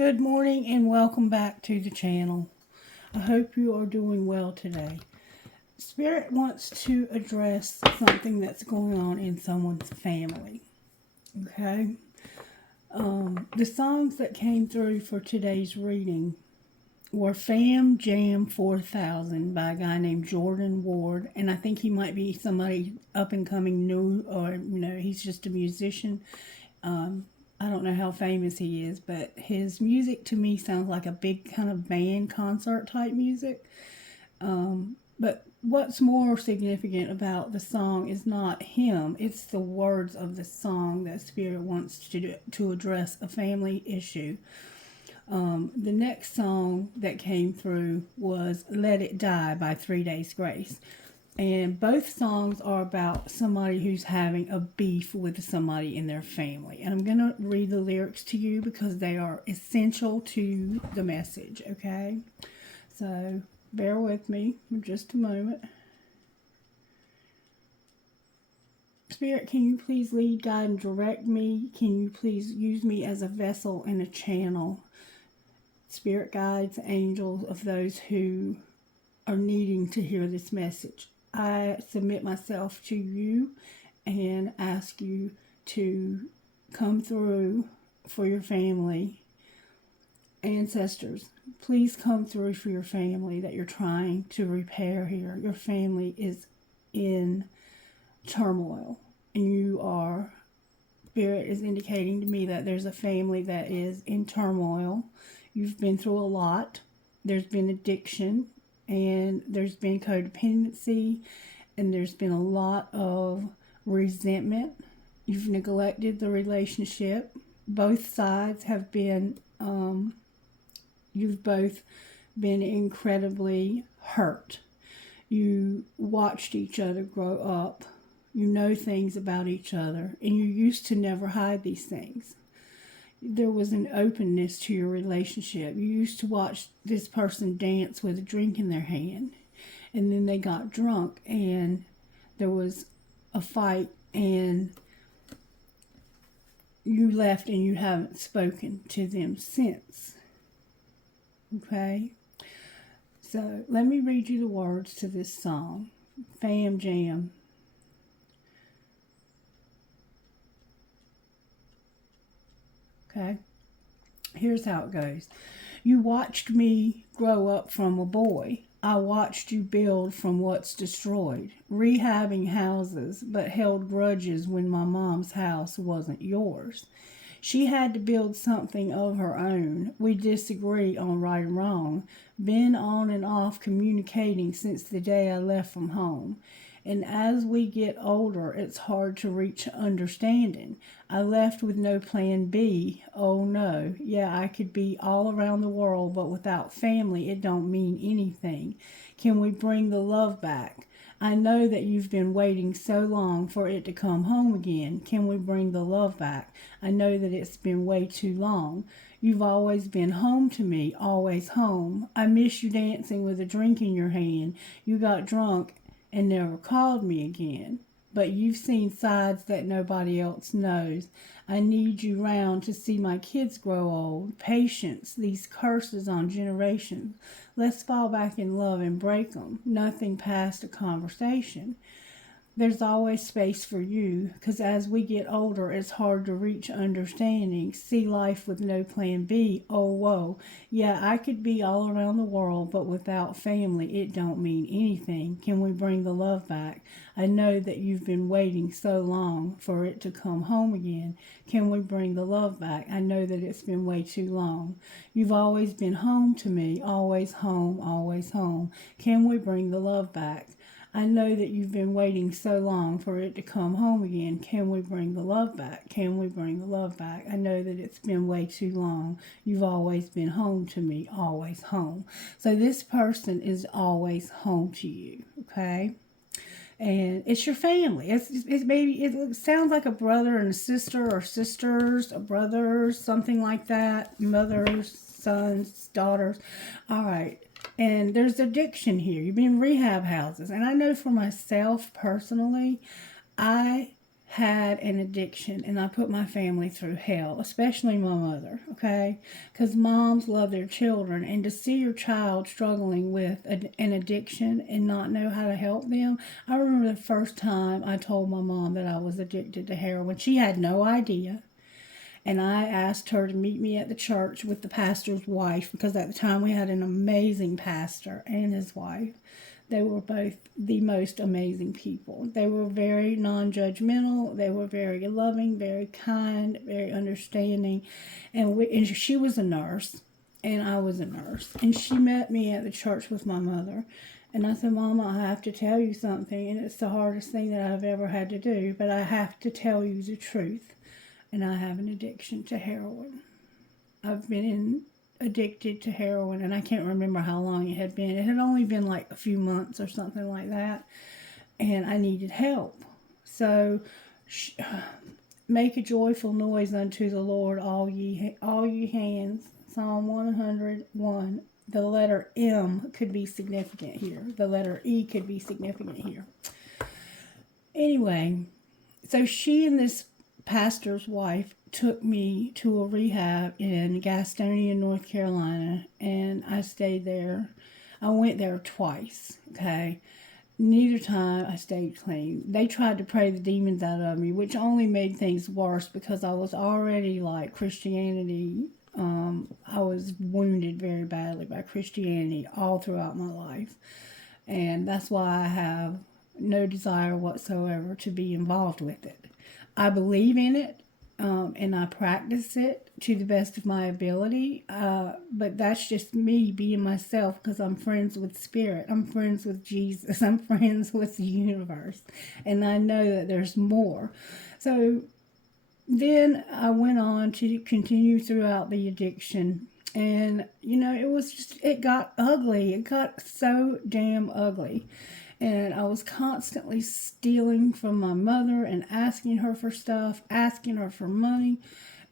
Good morning and welcome back to the channel. I hope you are doing well today. Spirit wants to address something that's going on in someone's family. Okay? The songs that came through for today's reading were Fam Jam 4000 by a guy named Jordan Ward, and I think he might be somebody up and coming new, or he's just a musician. I don't know how famous he is, but his music to me sounds like a big kind of band concert type music. But what's more significant about the song is not him, it's the words of the song that Spirit wants to address a family issue. The next song that came through was Let It Die by 3 Days Grace. And both songs are about somebody who's having a beef with somebody in their family. And I'm going to read the lyrics to you because they are essential to the message, okay? So bear with me for just a moment. Spirit, can you please lead, guide, and direct me? Can you please use me as a vessel and a channel? Spirit guides, angels of those who are needing to hear this message. I submit myself to you and ask you to come through for your family. Ancestors, please come through for your family that you're trying to repair here. Your family is in turmoil, and Spirit is indicating to me that there's a family that is in turmoil. You've been through a lot. There's been addiction, and there's been codependency, and there's been a lot of resentment. You've neglected the relationship. Both sides have been, you've both been incredibly hurt. You watched each other grow up. You know things about each other, and you used to never hide these things. There was an openness to your relationship. You used to watch this person dance with a drink in their hand, and then they got drunk and there was a fight and you left and you haven't spoken to them since. Okay? So let me read you the words to this song, Fam Jam. Okay, here's how it goes. You watched me grow up from a boy. I watched you build from what's destroyed, rehabbing houses, but held grudges when my mom's house wasn't yours. She had to build something of her own. We disagree on right and wrong. Been on and off communicating since the day I left from home. And as we get older, it's hard to reach understanding. I left with no plan B. Oh no. Yeah, I could be all around the world, but without family, it don't mean anything. Can we bring the love back? I know that you've been waiting so long for it to come home again. Can we bring the love back? I know that it's been way too long. You've always been home to me, always home. I miss you dancing with a drink in your hand. You got drunk and never called me again. But you've seen sides that nobody else knows. I need you round to see my kids grow old. Patience, these curses on generations. Let's fall back in love and break them. Nothing past a conversation. There's always space for you, because as we get older, it's hard to reach understanding. See life with no plan B. Oh, whoa. Yeah, I could be all around the world, but without family, it don't mean anything. Can we bring the love back? I know that you've been waiting so long for it to come home again. Can we bring the love back? I know that it's been way too long. You've always been home to me, always home, always home. Can we bring the love back? I know that you've been waiting so long for it to come home again. Can we bring the love back? Can we bring the love back? I know that it's been way too long. You've always been home to me, always home. So this person is always home to you, okay? And it's your family. It's maybe it sounds like a brother and a sister, or sisters, a brother, something like that. Mothers, sons, daughters. All right. And there's addiction here. You've been in rehab houses. And I know for myself personally, I had an addiction, and I put my family through hell, especially my mother, okay? Because moms love their children, and to see your child struggling with an addiction and not know how to help them. I remember the first time I told my mom that I was addicted to heroin. She had no idea. And I asked her to meet me at the church with the pastor's wife, because at the time we had an amazing pastor and his wife. They were both the most amazing people. They were very non-judgmental. They were very loving, very kind, very understanding. And she was a nurse, and I was a nurse. And she met me at the church with my mother. And I said, Mama, I have to tell you something, and it's the hardest thing that I've ever had to do, but I have to tell you the truth. And I have an addiction to heroin. I've been addicted to heroin, and I can't remember how long it had been. It had only been like a few months or something like that, and I needed help. So make a joyful noise unto the Lord, all ye hands. Psalm 101. The letter M could be significant here. The letter E could be significant here. Anyway, so she and this pastor's wife took me to a rehab in Gastonia, North Carolina, and I stayed there. I went there twice, okay? Neither time I stayed clean. They tried to pray the demons out of me, which only made things worse because I was already like Christianity. I was wounded very badly by Christianity all throughout my life. And that's why I have no desire whatsoever to be involved with it. I believe in it, and I practice it to the best of my ability, but that's just me being myself, because I'm friends with Spirit. I'm friends with Jesus. I'm friends with the universe, and I know that there's more. So then I went on to continue throughout the addiction, and, it got ugly. It got so damn ugly. And I was constantly stealing from my mother and asking her for stuff, asking her for money.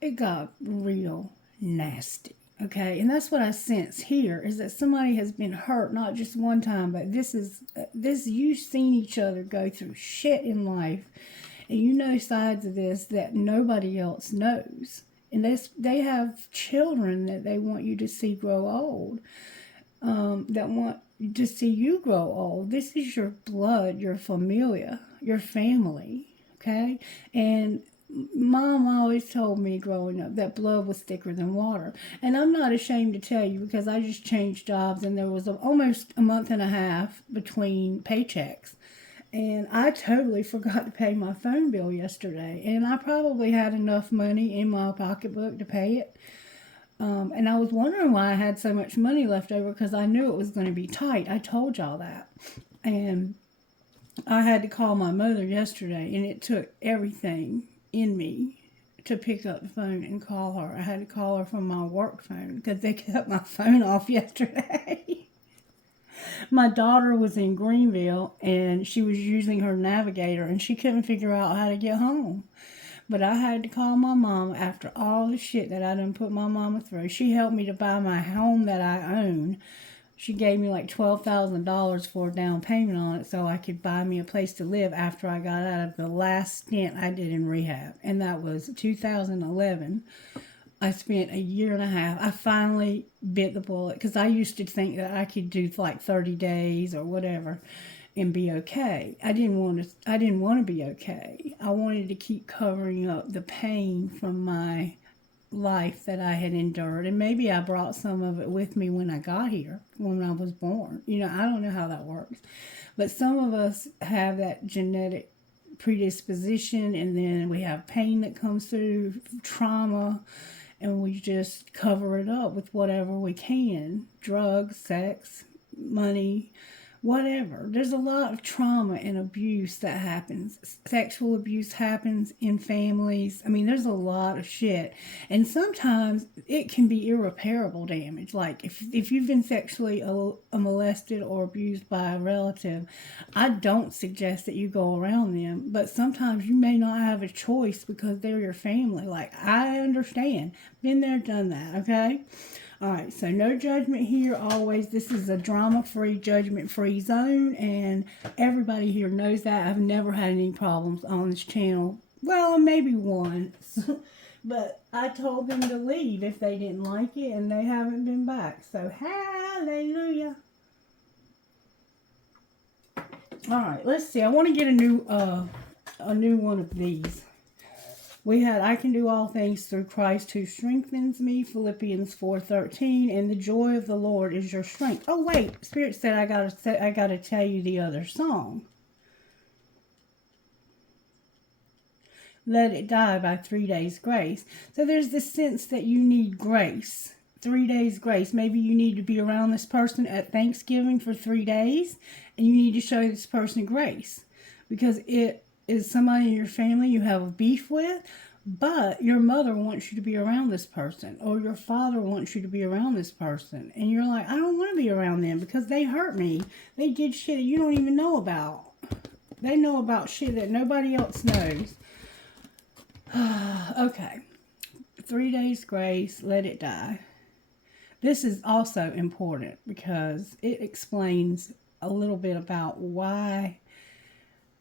It got real nasty, okay? And that's what I sense here, is that somebody has been hurt, not just one time, but you've seen each other go through shit in life, and you know sides of this that nobody else knows. And they have children that they want you to see grow old, that want to see you grow old. This is your blood, your familia, your family, okay? And Mom always told me growing up that blood was thicker than water. And I'm not ashamed to tell you, because I just changed jobs, and there was almost a month and a half between paychecks. And I totally forgot to pay my phone bill yesterday. And I probably had enough money in my pocketbook to pay it. And I was wondering why I had so much money left over, because I knew it was going to be tight. I told y'all that. And I had to call my mother yesterday, and it took everything in me to pick up the phone and call her. I had to call her from my work phone because they cut my phone off yesterday. My daughter was in Greenville, and she was using her navigator, and she couldn't figure out how to get home. But I had to call my mom after all the shit that I done put my mama through. She helped me to buy my home that I own. She gave me like $12,000 for a down payment on it so I could buy me a place to live after I got out of the last stint I did in rehab. And that was 2011. I spent a year and a half. I finally bit the bullet, because I used to think that I could do like 30 days or whatever and be okay. I didn't want to be okay. I wanted to keep covering up the pain from my life that I had endured, and maybe I brought some of it with me when I got here, when I was born. I don't know how that works, but some of us have that genetic predisposition, and then we have pain that comes through trauma, and we just cover it up with whatever we can: drugs, sex, money, whatever. There's a lot of trauma and abuse that happens. Sexual abuse happens in families. I mean, there's a lot of shit. And sometimes it can be irreparable damage. Like if you've been sexually molested or abused by a relative, I don't suggest that you go around them. But sometimes you may not have a choice because they're your family. Like, I understand. Been there, done that, okay? All right, so no judgment here always. This is a drama-free, judgment-free zone, and everybody here knows that. I've never had any problems on this channel Well, maybe once. But I told them to leave if they didn't like it, and they haven't been back. So, hallelujah. All right, let's see. I want to get a new one of these. We had I can do all things through Christ who strengthens me, Philippians 4:13, and the joy of the Lord is your strength. Oh wait, Spirit said I gotta tell you the other song. Let It Die by 3 Days Grace. So there's this sense that you need grace. 3 days grace. Maybe you need to be around this person at Thanksgiving for 3 days, and you need to show this person grace. Because it is somebody in your family you have a beef with, but your mother wants you to be around this person, or your father wants you to be around this person. And you're like, I don't want to be around them because they hurt me. They did shit that you don't even know about. They know about shit that nobody else knows. Okay. 3 days grace, let it die. This is also important because it explains a little bit about why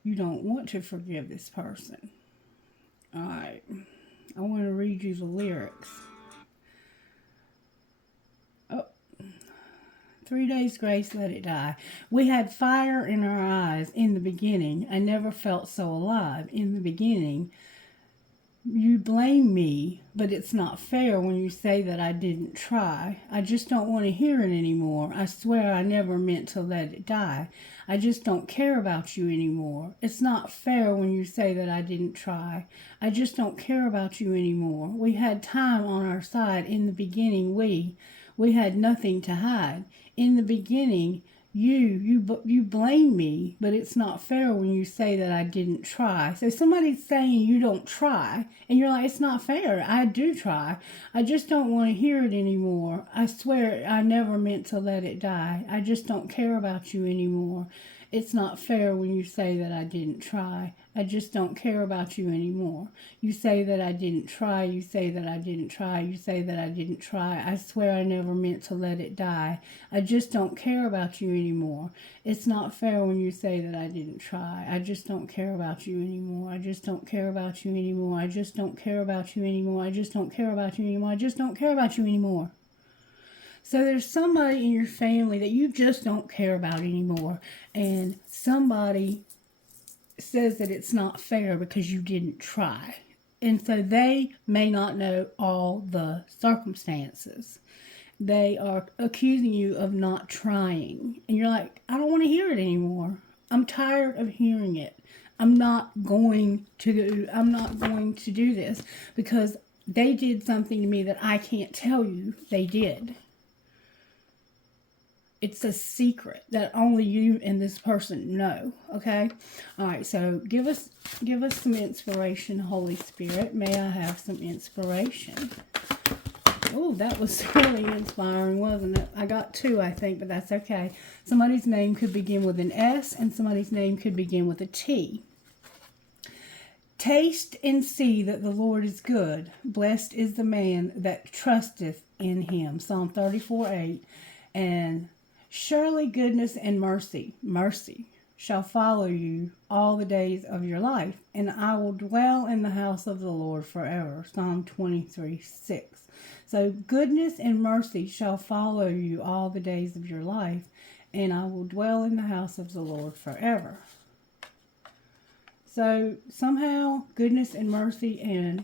you don't want to forgive this person. All right. I want to read you the lyrics. 3 days grace, let it die. We had fire in our eyes in the beginning. I never felt so alive in the beginning. You blame me, but it's not fair when you say that I didn't try. I just don't want to hear it anymore. I swear I never meant to let it die. I just don't care about you anymore. It's not fair when you say that I didn't try. I just don't care about you anymore. We had time on our side in the beginning. We had nothing to hide. In the beginning, you blame me, but it's not fair when you say that I didn't try. So somebody's saying you don't try, and you're like, it's not fair. I do try. I just don't want to hear it anymore. I swear I never meant to let it die. I just don't care about you anymore. It's not fair when you say that I didn't try. I just don't care about you anymore. You say that I didn't try. You say that I didn't try. You say that I didn't try. I swear I never meant to let it die. I just don't care about you anymore. It's not fair when you say that I didn't try. I just don't care about you anymore. I just don't care about you anymore. I just don't care about you anymore. I just don't care about you anymore. I just don't care about you anymore. So there's somebody in your family that you just don't care about anymore. And somebody says that it's not fair because you didn't try. And so they may not know all the circumstances. They are accusing you of not trying. And you're like, I don't want to hear it anymore. I'm tired of hearing it. I'm not going to do this because they did something to me that I can't tell you they did. It's a secret that only you and this person know, okay? All right, so give us some inspiration, Holy Spirit. May I have some inspiration? Oh, that was really inspiring, wasn't it? I got 2, I think, but that's okay. Somebody's name could begin with an S, and somebody's name could begin with a T. Taste and see that the Lord is good. Blessed is the man that trusteth in him. Psalm 34:8. And surely goodness and mercy shall follow you all the days of your life, and I will dwell in the house of the Lord forever. Psalm 23:6. So goodness and mercy shall follow you all the days of your life, and I will dwell in the house of the Lord forever. So somehow goodness and mercy and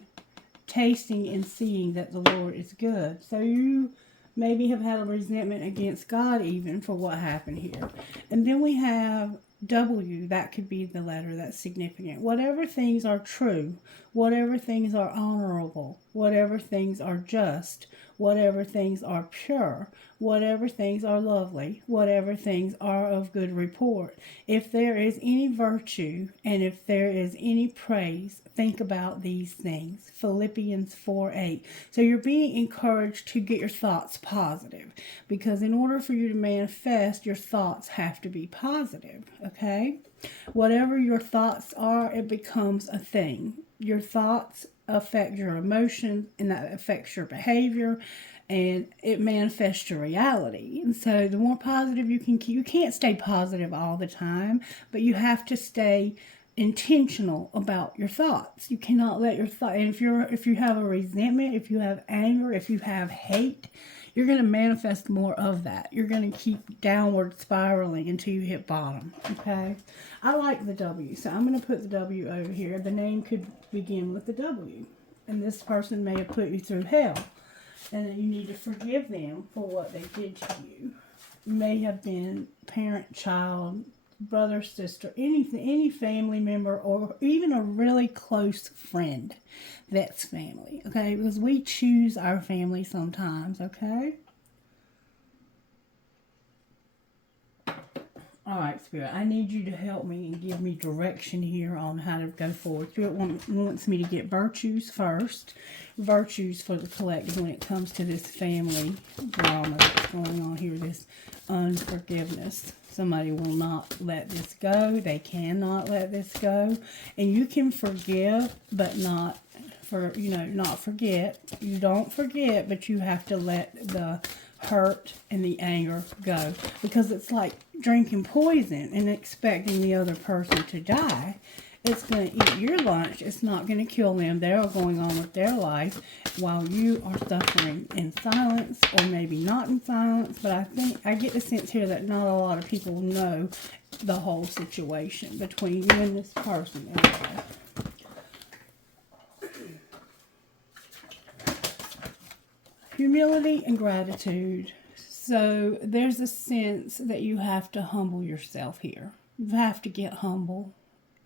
tasting and seeing that the Lord is good. So you maybe have had a resentment against God even for what happened here. And then we have W. That could be the letter that's significant. Whatever things are true, whatever things are honorable, whatever things are just, whatever things are pure, whatever things are lovely, whatever things are of good report. If there is any virtue and if there is any praise, think about these things. Philippians 4:8. So you're being encouraged to get your thoughts positive, because in order for you to manifest, your thoughts have to be positive, okay? Whatever your thoughts are, it becomes a thing. Your thoughts affect your emotions, and that affects your behavior, and it manifests your reality. And so the more positive you can keep, you can't stay positive all the time, but you have to stay intentional about your thoughts. You cannot let your thought, and if you have a resentment, if you have anger, if you have hate, you're going to manifest more of that. You're going to keep downward spiraling until you hit bottom. Okay, I like the W, so I'm going to put the W over here. The name could begin with the W, and this person may have put you through hell, and you need to forgive them for what they did to you. May have been parent, child, brother, sister, anything, any family member, or even a really close friend. That's family, okay? Because we choose our family sometimes, okay? All right, Spirit, I need you to help me and give me direction here on how to go forward. Spirit wants me to get virtues first. Virtues for the collective when it comes to this family drama that's going on here, this unforgiveness. Somebody will not let this go. They cannot let this go. And you can forgive, but not forget. You don't forget, but you have to let the hurt and the anger go, because it's like drinking poison and expecting the other person to die. It's going to eat your lunch. It's not going to kill them. They're going on with their life while you are suffering in silence, or maybe not in silence. But I think I get the sense here that not a lot of people know the whole situation between you and this person. Anyway. Humility and gratitude. So there's a sense that you have to humble yourself here. You have to get humble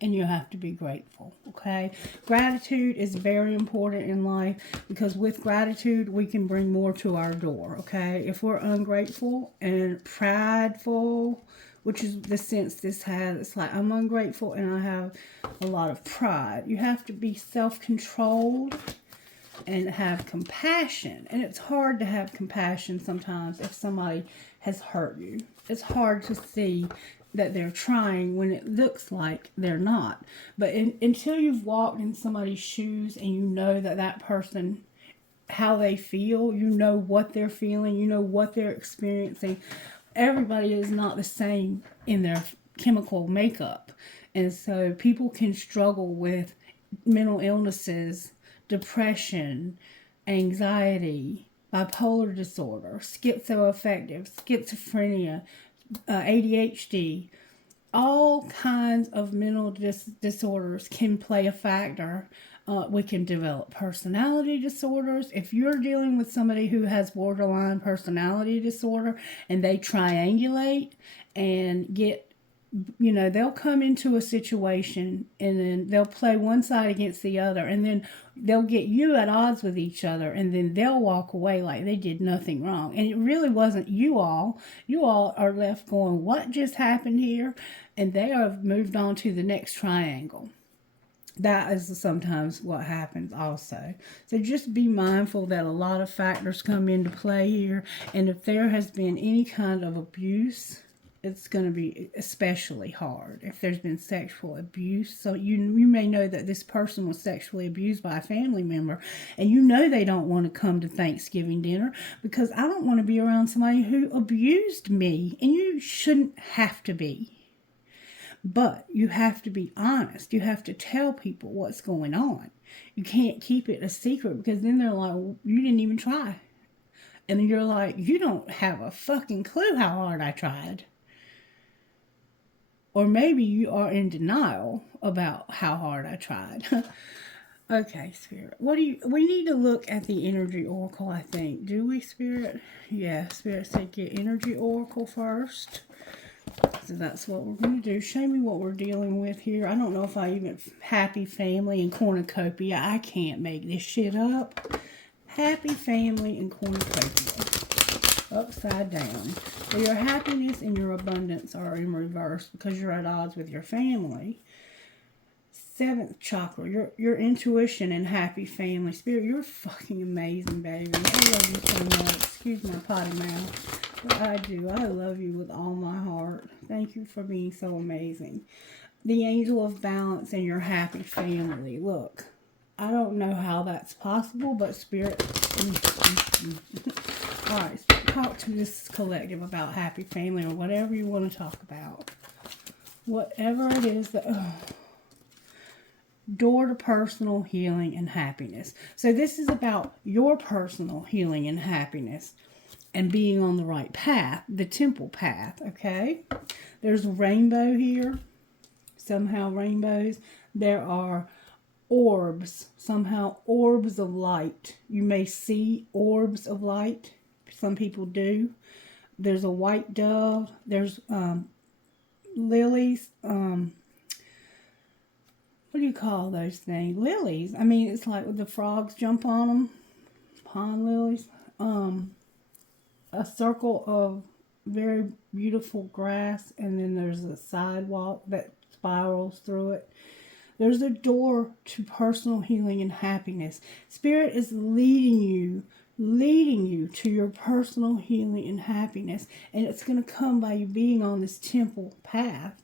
and you have to be grateful, okay? Gratitude is very important in life, because with gratitude we can bring more to our door, okay? If we're ungrateful and prideful, which is the sense this has, it's like I'm ungrateful and I have a lot of pride. You have to be self-controlled and have compassion. And it's hard to have compassion sometimes if somebody has hurt you. It's hard to see that they're trying when it looks like they're not. But until you've walked in somebody's shoes and you know that that person, how they feel, you know what they're feeling, you know what they're experiencing. Everybody is not the same in their chemical makeup. And so people can struggle with mental illnesses, depression, anxiety, bipolar disorder, schizoaffective, schizophrenia, ADHD. All kinds of mental disorders can play a factor. We can develop personality disorders. If you're dealing with somebody who has borderline personality disorder and they triangulate and get, they'll come into a situation and then they'll play one side against the other, and then they'll get you at odds with each other, and then they'll walk away like they did nothing wrong. And it really wasn't you all. You all are left going, what just happened here? And they have moved on to the next triangle. That is sometimes what happens also. So just be mindful that a lot of factors come into play here. And if there has been any kind of abuse, it's going to be especially hard if there's been sexual abuse. So you may know that this person was sexually abused by a family member, and you know they don't want to come to Thanksgiving dinner, because I don't want to be around somebody who abused me, and you shouldn't have to be. But you have to be honest. You have to tell people what's going on. You can't keep it a secret, because then they're like, well, you didn't even try. And then you're like, you don't have a fucking clue how hard I tried. Or maybe you are in denial about how hard I tried. Okay, Spirit. We need to look at the energy oracle, I think. Do we, Spirit? Yeah, Spirit said get energy oracle first. So that's what we're going to do. Show me what we're dealing with here. I don't know if I even... Happy family and cornucopia. I can't make this shit up. Happy family and cornucopia. Upside down. So your happiness and your abundance are in reverse because you're at odds with your family. 7th chakra, your intuition and happy family. Spirit, you're fucking amazing, baby. I love you so much. Excuse my potty mouth. But I do. I love you with all my heart. Thank you for being so amazing. The angel of balance and your happy family. Look, I don't know how that's possible, but Spirit... Alright, talk to this collective about happy family or whatever you want to talk about. Whatever it is that... door to personal healing and happiness. So this is about your personal healing and happiness and being on the right path, the temple path, okay? There's a rainbow here, somehow rainbows. There are orbs, somehow orbs of light. You may see orbs of light. Some people do. There's a white dove. There's lilies. What do you call those things? Lilies. I mean, it's like the frogs jump on them. Pond lilies. A circle of very beautiful grass, and then there's a sidewalk that spirals through it. There's a door to personal healing and happiness. Spirit is leading you to your personal healing and happiness, and it's going to come by you being on this temple path.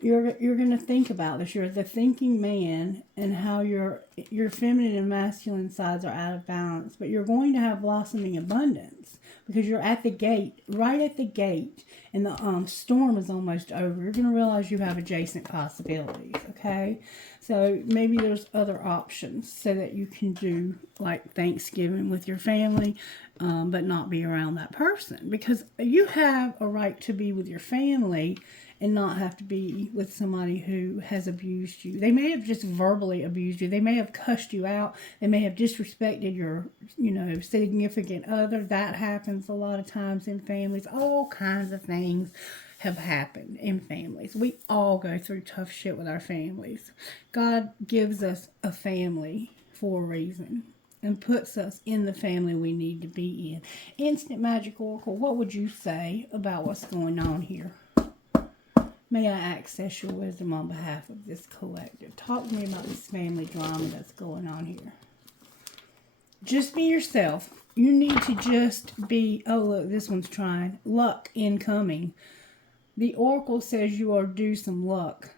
You're going to think about this. You're the thinking man, and how your feminine and masculine sides are out of balance, but you're going to have blossoming abundance because you're at the gate, right at the gate, and the storm is almost over. You're going to realize you have adjacent possibilities, okay? So maybe there's other options so that you can do like Thanksgiving with your family, but not be around that person, because you have a right to be with your family and not have to be with somebody who has abused you. They may have just verbally abused you. They may have cussed you out. They may have disrespected your, significant other. That happens a lot of times in families. All kinds of things have happened in families. We all go through tough shit with our families. God gives us a family for a reason and puts us in the family we need to be in. Instant Magic Oracle, what would you say about what's going on here? May I access your wisdom on behalf of this collective? Talk to me about this family drama that's going on here. Just be yourself. You need to just be, oh look, this one's trying. Luck incoming. The Oracle says you are due some luck.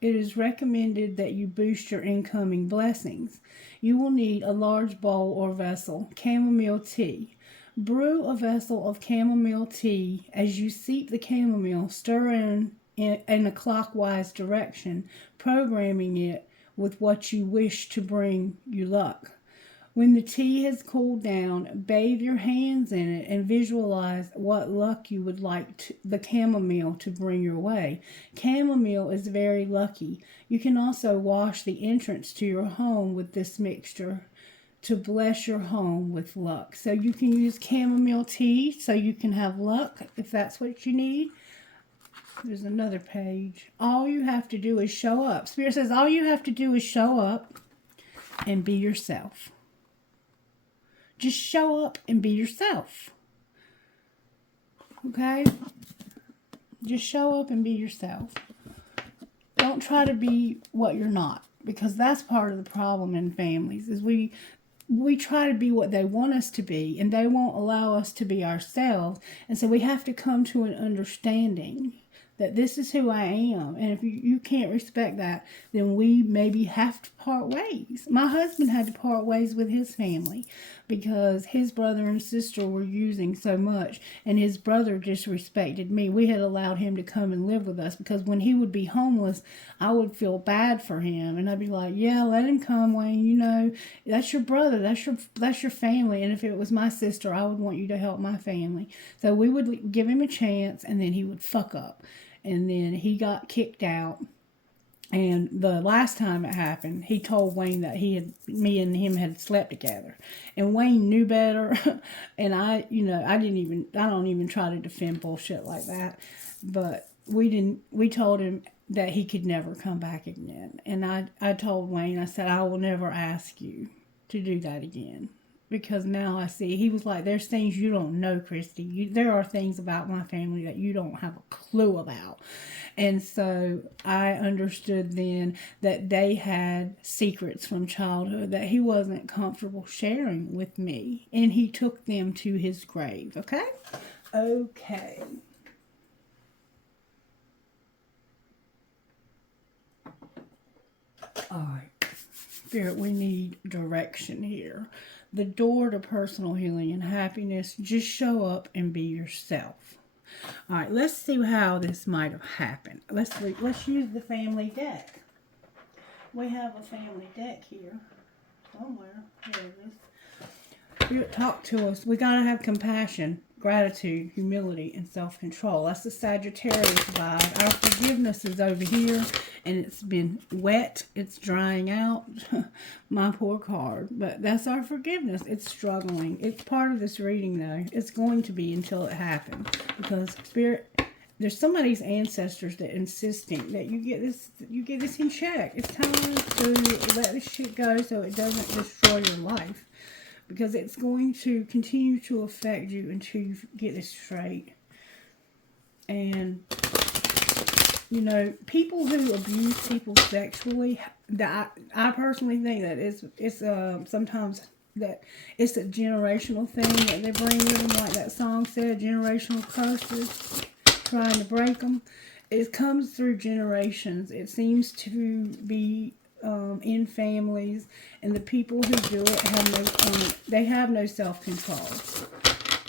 It is recommended that you boost your incoming blessings. You will need a large bowl or vessel, chamomile tea. Brew a vessel of chamomile tea. As you seep the chamomile, stir in a clockwise direction, programming it with what you wish to bring you luck. When the tea has cooled down, bathe your hands in it and visualize what luck you would like the chamomile to bring your way. Chamomile is very lucky. You can also wash the entrance to your home with this mixture to bless your home with luck. So you can use chamomile tea so you can have luck if that's what you need. There's another page. All you have to do is show up. Spirit says all you have to do is show up and be yourself. Just show up and be yourself. Okay? Just show up and be yourself. Don't try to be what you're not, because that's part of the problem in families is we try to be what they want us to be, and they won't allow us to be ourselves. And so we have to come to an understanding that this is who I am. And if you can't respect that, then we maybe have to part ways. My husband had to part ways with his family because his brother and sister were using so much, and his brother disrespected me. We had allowed him to come and live with us because when he would be homeless, I would feel bad for him. And I'd be like, yeah, let him come, Wayne. That's your brother. That's your family. And if it was my sister, I would want you to help my family. So we would give him a chance, and then he would fuck up. And then he got kicked out. And the last time it happened, he told Wayne that me and him had slept together. And Wayne knew better. And I don't even try to defend bullshit like that. But we told him that he could never come back again. And I told Wayne, I said, I will never ask you to do that again. Because now I see, he was like, there's things you don't know, Christy. There are things about my family that you don't have a clue about. And so I understood then that they had secrets from childhood that he wasn't comfortable sharing with me. And he took them to his grave, okay? Okay. All right. Spirit, we need direction here. The door to personal healing and happiness. Just show up and be yourself. All right, let's see how this might have happened. Let's use the family deck. We have a family deck here somewhere. Here it is. Here, talk to us. We got to have compassion, gratitude, humility, and self-control. That's the Sagittarius vibe. Our forgiveness is over here, and it's been wet. It's drying out. My poor card. But that's our forgiveness. It's struggling. It's part of this reading, though. It's going to be until it happens. Because Spirit... There's somebody's ancestors that insisting that you get this in check. It's time to let this shit go so it doesn't destroy your life. Because it's going to continue to affect you until you get this straight. And, you know, people who abuse people sexually, that I personally think that it's sometimes that it's a generational thing that they bring in, like that song said, generational curses. Trying to break them. It comes through generations. It seems to be in families, and the people who do it have no self-control,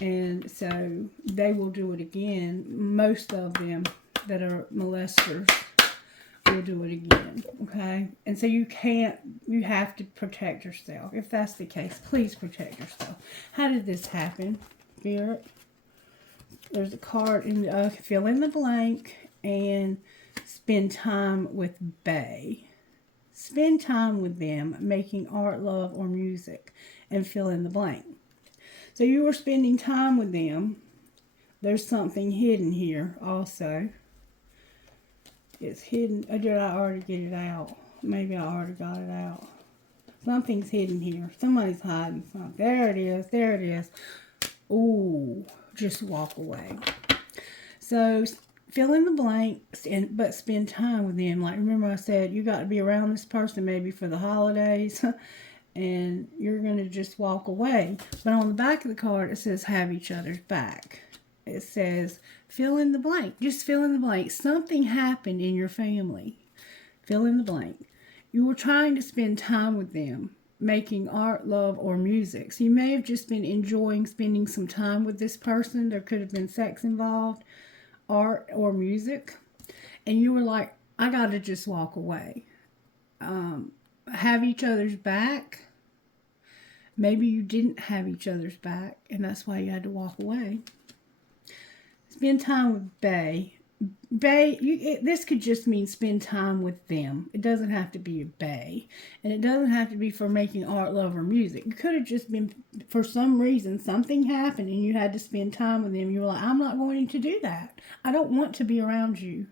and so they will do it again. Most of them that are molesters will do it again. Okay, and so you have to protect yourself. If that's the case, please protect yourself. How did this happen, Spirit? There's a card in fill in the blank and spend time with Bay. Spend time with them making art, love, or music and fill in the blank. So you were spending time with them. There's something hidden here also. It's hidden. Or did I already get it out? Maybe I already got it out. Something's hidden here. Somebody's hiding something. There it is. There it is. Ooh. Just walk away. So fill in the blanks, but spend time with them. Like, remember I said you got to be around this person maybe for the holidays, and you're going to just walk away. But on the back of the card it says have each other's back. It says fill in the blank. Just fill in the blank. Something happened in your family. Fill in the blank. You were trying to spend time with them, making art, love, or music. So you may have just been enjoying spending some time with this person. There could have been sex involved, art, or music. And you were like, I got to just walk away. Have each other's back. Maybe you didn't have each other's back, and that's why you had to walk away. Spend time with Bay. Bay, this could just mean spend time with them. It doesn't have to be a Bay. And it doesn't have to be for making art, love, or music. It could have just been, for some reason, something happened and you had to spend time with them. You were like, I'm not going to do that. I don't want to be around you.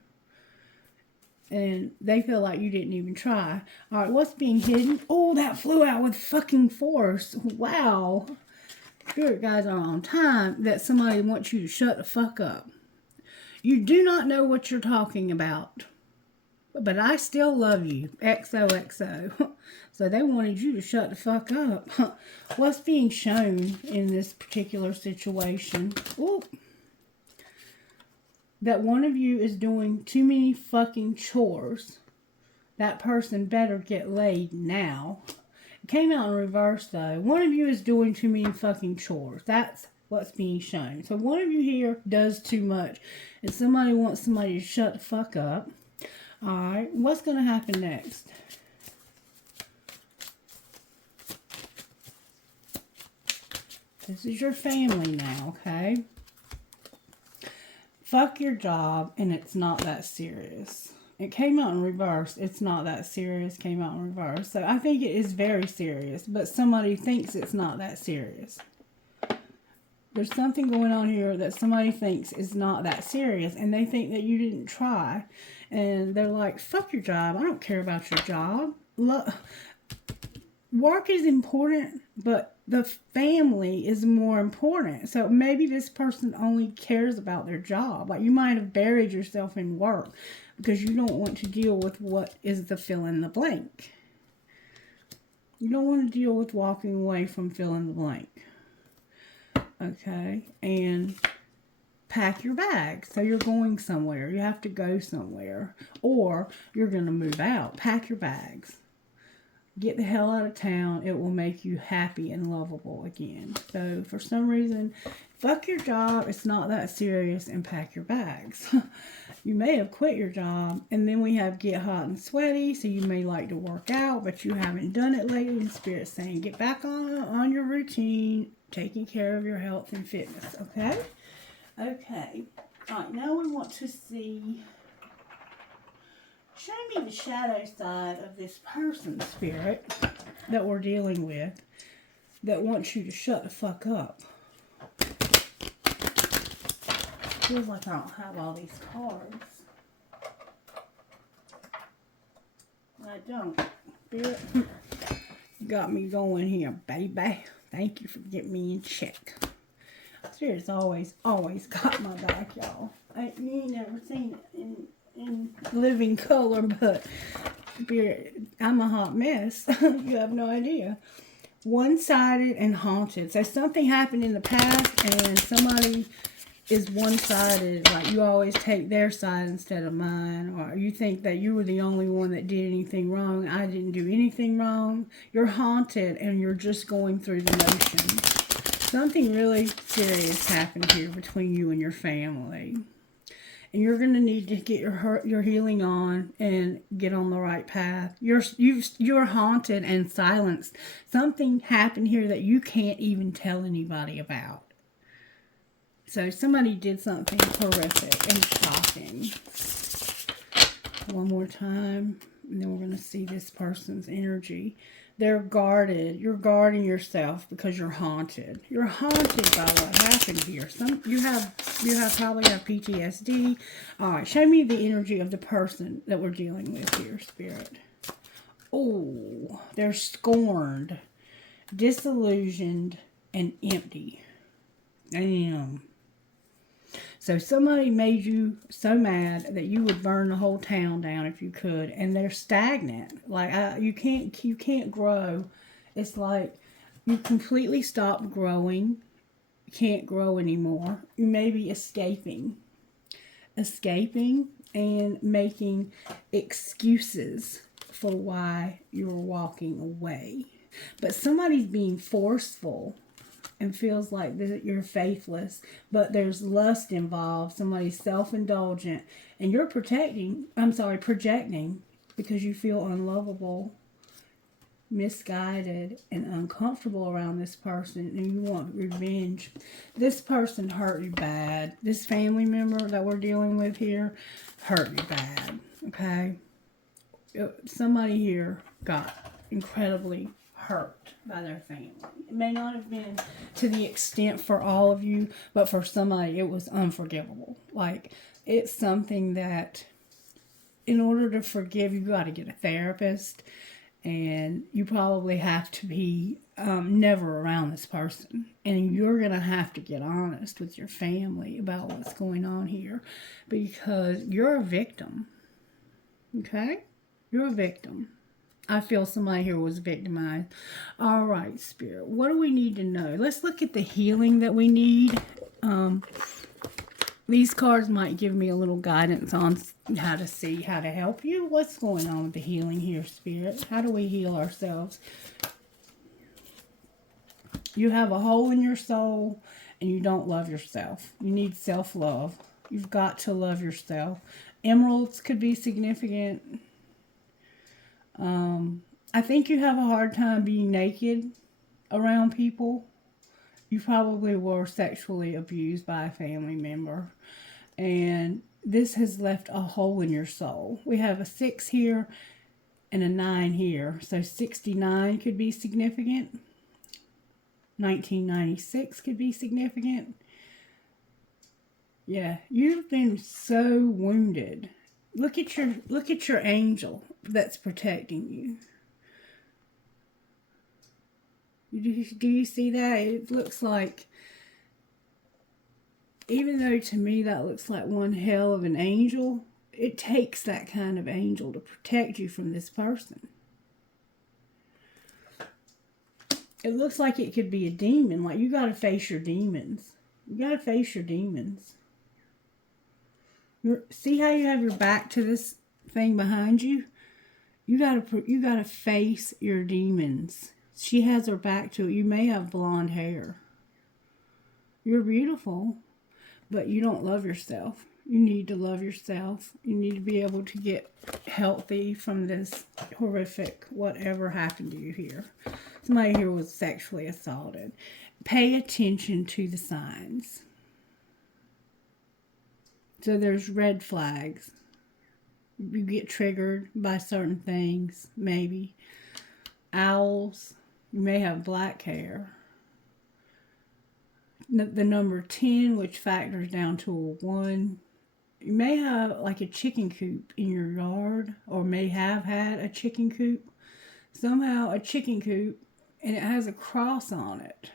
And they feel like you didn't even try. All right, what's being hidden? Oh, that flew out with fucking force. Wow. Spirit guys are on time that somebody wants you to shut the fuck up. You do not know what you're talking about. But I still love you. XOXO. So they wanted you to shut the fuck up. What's being shown in this particular situation? Ooh. That one of you is doing too many fucking chores. That person better get laid now. It came out in reverse though. One of you is doing too many fucking chores. That's what's being shown. So one of you here does too much. And somebody wants somebody to shut the fuck up. Alright, what's going to happen next? This is your family now, okay? Fuck your job, and it's not that serious. It came out in reverse. It's not that serious. Came out in reverse. So I think it is very serious, but somebody thinks it's not that serious. There's something going on here that somebody thinks is not that serious, and they think that you didn't try. And they're like, fuck your job. I don't care about your job. Look, work is important, but the family is more important. So maybe this person only cares about their job. Like, you might have buried yourself in work because you don't want to deal with what is the fill in the blank. You don't want to deal with walking away from fill in the blank. Okay, and pack your bags. So you're going somewhere. You have to go somewhere. Or you're going to move out. Pack your bags. Get the hell out of town. It will make you happy and lovable again. So for some reason, fuck your job. It's not that serious, and pack your bags. You may have quit your job. And then we have get hot and sweaty. So you may like to work out, but you haven't done it lately. And Spirit's saying get back on your routine, taking care of your health and fitness. Okay? Okay. All right. Now we want to see... Show me the shadow side of this person, Spirit, that we're dealing with, that wants you to shut the fuck up. Feels like I don't have all these cards. I don't. Spirit, you got me going here, baby. Thank you for getting me in check. Spirit's always got my back, y'all. You ain't never seen it in living color, but I'm a hot mess. You have no idea. One-sided and haunted. So something happened in the past and somebody is one-sided. Like you always take their side instead of mine. Or you think that you were the only one that did anything wrong. I didn't do anything wrong. You're haunted and you're just going through the motions. Something really serious happened here between you and your family. And you're going to need to get your healing on and get on the right path. You're haunted and silenced. Something happened here that you can't even tell anybody about. So somebody did something horrific and shocking. One more time. And then we're going to see this person's energy. They're guarded. You're guarding yourself because you're haunted. You're haunted by what happened here. You probably have PTSD. All right, show me the energy of the person that we're dealing with here, Spirit. Oh, they're scorned, disillusioned, and empty. Damn. So somebody made you so mad that you would burn the whole town down if you could, and they're stagnant. Like you can't grow. It's like you completely stop growing. You can't grow anymore. You may be escaping and making excuses for why you're walking away. But somebody's being forceful and feels like that you're faithless, but there's lust involved. Somebody's self-indulgent, and you're projecting because you feel unlovable, misguided, and uncomfortable around this person, and you want revenge. This person hurt you bad. This family member that we're dealing with here hurt you bad, okay? Somebody here got incredibly hurt by their family. It may not have been to the extent for all of you, but for somebody it was unforgivable. Like, it's something that in order to forgive, you got to get a therapist, and you probably have to be never around this person, and you're going to have to get honest with your family about what's going on here, because you're a victim. Okay? You're a victim. I feel somebody here was victimized. All right, Spirit. What do we need to know? Let's look at the healing that we need. These cards might give me a little guidance on how to see how to help you. What's going on with the healing here, Spirit? How do we heal ourselves? You have a hole in your soul and you don't love yourself. You need self-love. You've got to love yourself. Emeralds could be significant. I think you have a hard time being naked around people. You probably were sexually abused by a family member. And this has left a hole in your soul. We have a 6 here and a 9 here. So 69 could be significant. 1996 could be significant. Yeah, you've been so wounded. Look at your angel that's protecting you. Do you see that? It looks like, even though to me that looks like one hell of an angel, it takes that kind of angel to protect you from this person. It looks like it could be a demon. Like, you got to face your demons. You got to face your demons. See how you have your back to this thing behind you? You gotta face your demons. She has her back to it. You may have blonde hair. You're beautiful, but you don't love yourself. You need to love yourself. You need to be able to get healthy from this horrific whatever happened to you here. Somebody here was sexually assaulted. Pay attention to the signs. So there's red flags. You get triggered by certain things, maybe. Owls. You may have black hair. The number 10, which factors down to a 1. You may have like a chicken coop in your yard, or may have had a chicken coop. Somehow a chicken coop, and it has a cross on it.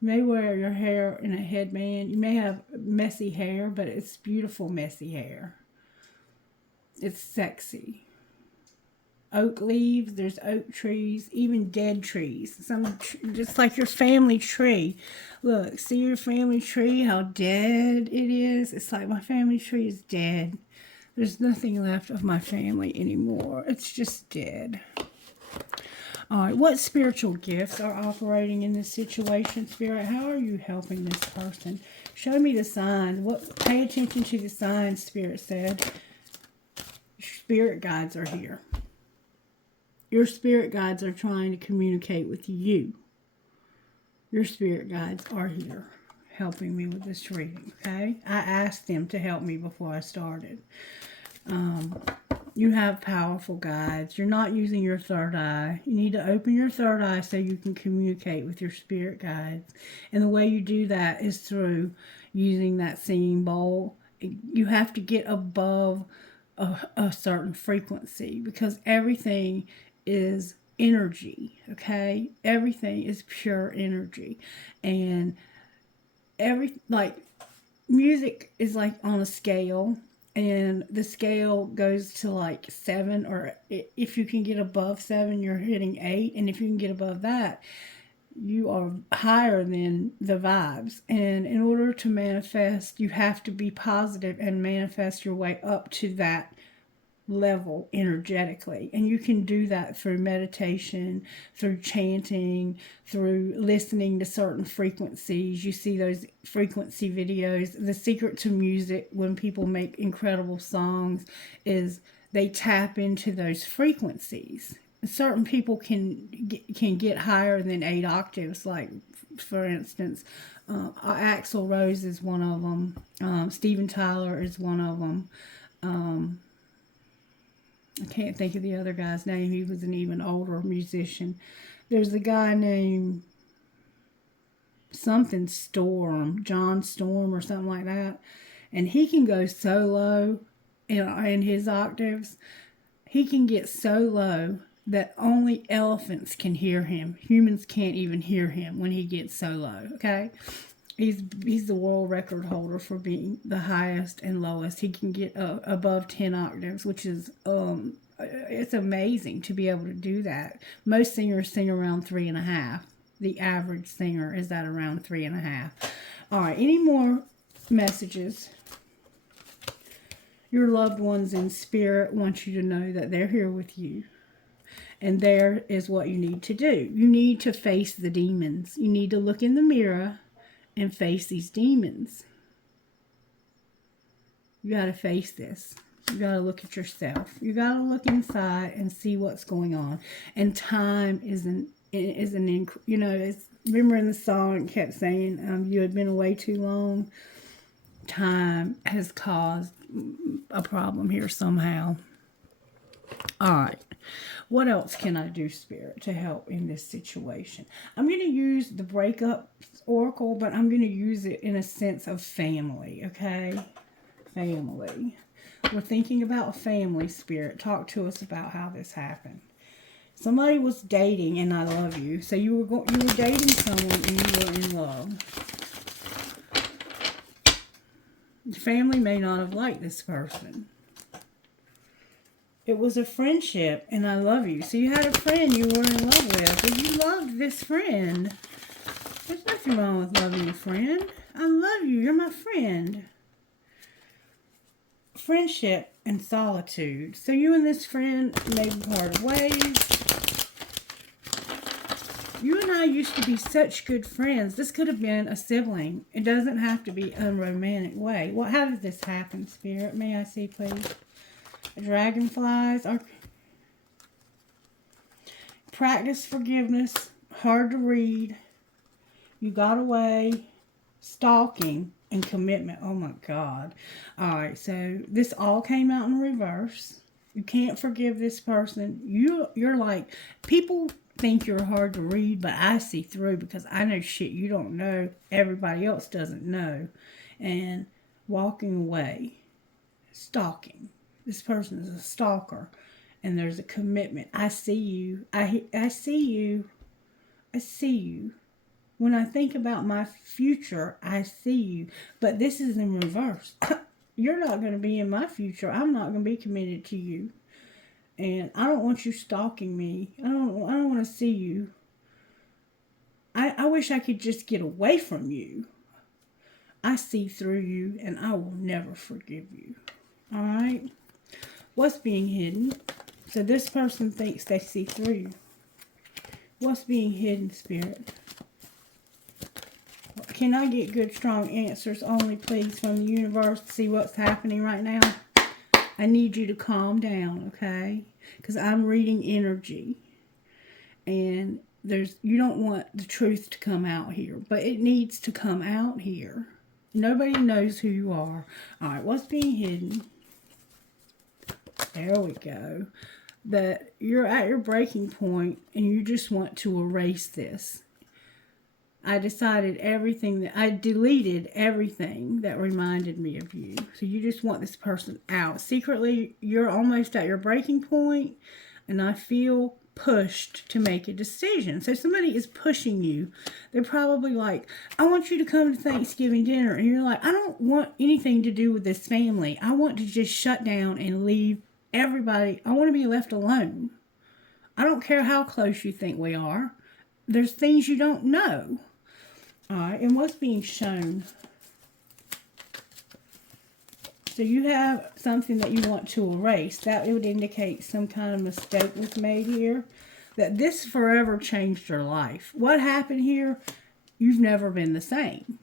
You may wear your hair in a headband. You may have messy hair, but it's beautiful messy hair. It's sexy. Oak leaves, there's oak trees, even dead trees. Just like your family tree. Look, see your family tree, how dead it is? It's like my family tree is dead. There's nothing left of my family anymore. It's just dead. All right, what spiritual gifts are operating in this situation, Spirit? How are you helping this person? Show me the signs. Pay attention to the signs, Spirit said. Spirit guides are here. Your spirit guides are trying to communicate with you. Your spirit guides are here helping me with this reading, okay? I asked them to help me before I started. You have powerful guides. You're not using your third eye. You need to open your third eye so you can communicate with your spirit guides. And the way you do that is through using that singing bowl. You have to get above a certain frequency, because everything is energy, okay? Everything is pure energy. And music is like on a scale, and the scale goes to like 7, or if you can get above 7, you're hitting 8, and if you can get above that, you are higher than the vibes. And in order to manifest, you have to be positive and manifest your way up to that level energetically. And you can do that through meditation, through chanting, through listening to certain frequencies. You see those frequency videos. The secret to music, when people make incredible songs, is they tap into those frequencies. Certain people can get higher than 8 octaves. Like, for instance, Axl Rose is one of them. Steven Tyler is one of them. I can't think of the other guy's name. He was an even older musician. There's a guy named something Storm, John Storm or something like that. And he can go so low in his octaves. He can get so low that only elephants can hear him. Humans can't even hear him when he gets so low, okay? He's the world record holder for being the highest and lowest. He can get above 10 octaves, which is, it's amazing to be able to do that. Most singers sing around 3.5. The average singer is at around 3.5. All right, any more messages? Your loved ones in spirit want you to know that they're here with you. And there is what you need to do. You need to face the demons. You need to look in the mirror and face these demons. You got to face this. You got to look at yourself. You got to look inside and see what's going on. And time remember in the song it kept saying, you had been away too long. Time has caused a problem here somehow. All right. What else can I do, Spirit, to help in this situation? I'm going to use the breakup oracle, but I'm going to use it in a sense of family, okay? Family. We're thinking about family, Spirit. Talk to us about how this happened. Somebody was dating, and I love you. So you were dating someone and you were in love. Your family may not have liked this person. It was a friendship, and I love you. So you had a friend you were in love with, and you loved this friend. There's nothing wrong with loving a friend. I love you. You're my friend. Friendship and solitude. So you and this friend may be parted ways. You and I used to be such good friends. This could have been a sibling. It doesn't have to be a romantic way. Well, how did this happen, Spirit? May I see, please? Dragonflies are... Practice forgiveness. Hard to read. You got away. Stalking and commitment. Oh my God. Alright, so this all came out in reverse. You can't forgive this person. You're like, people think you're hard to read, but I see through because I know shit you don't know. Everybody else doesn't know. And walking away. Stalking. This person is a stalker. And there's a commitment. I see you. I see you. I see you. When I think about my future, I see you. But this is in reverse. You're not going to be in my future. I'm not going to be committed to you. And I don't want you stalking me. I don't want to see you. I wish I could just get away from you. I see through you and I will never forgive you. Alright? What's being hidden? So this person thinks they see through you. What's being hidden, Spirit? Can I get good, strong answers only, please, from the universe to see what's happening right now? I need you to calm down, okay? Because I'm reading energy. And you don't want the truth to come out here. But it needs to come out here. Nobody knows who you are. Alright, what's being hidden? There we go. That you're at your breaking point and you just want to erase this. I deleted everything that reminded me of you. So you just want this person out. Secretly, you're almost at your breaking point, and I feel pushed to make a decision. So somebody is pushing you. They're probably like, I want you to come to Thanksgiving dinner. And you're like, I don't want anything to do with this family. I want to just shut down and leave everybody. I want to be left alone. I don't care how close you think we are. There's things you don't know. Alright, and what's being shown? So you have something that you want to erase. That would indicate some kind of mistake was made here. That this forever changed your life. What happened here? You've never been the same.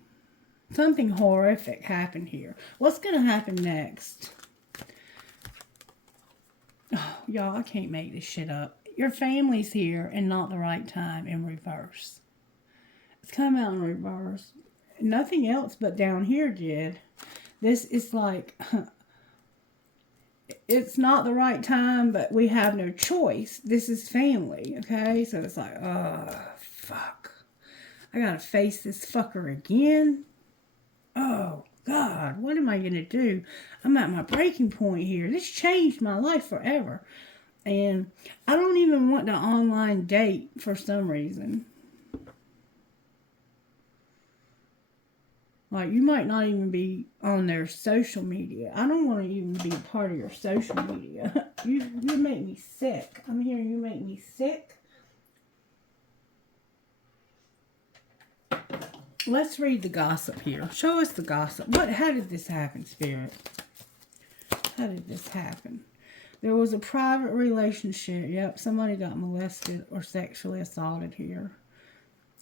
Something horrific happened here. What's going to happen next? Oh, y'all, I can't make this shit up. Your family's here and not the right time in reverse. It's come out in reverse. Nothing else but down here did. This is like, it's not the right time, but we have no choice. This is family, okay? So it's like, oh, fuck. I gotta face this fucker again? Oh, God, what am I gonna do? I'm at my breaking point here. This changed my life forever. And I don't even want to online date for some reason. Like, you might not even be on their social media. I don't want to even be a part of your social media. You make me sick. I'm hearing you make me sick. Let's read the gossip here. Show us the gossip. How did this happen, Spirit? How did this happen? There was a private relationship. Yep, somebody got molested or sexually assaulted here.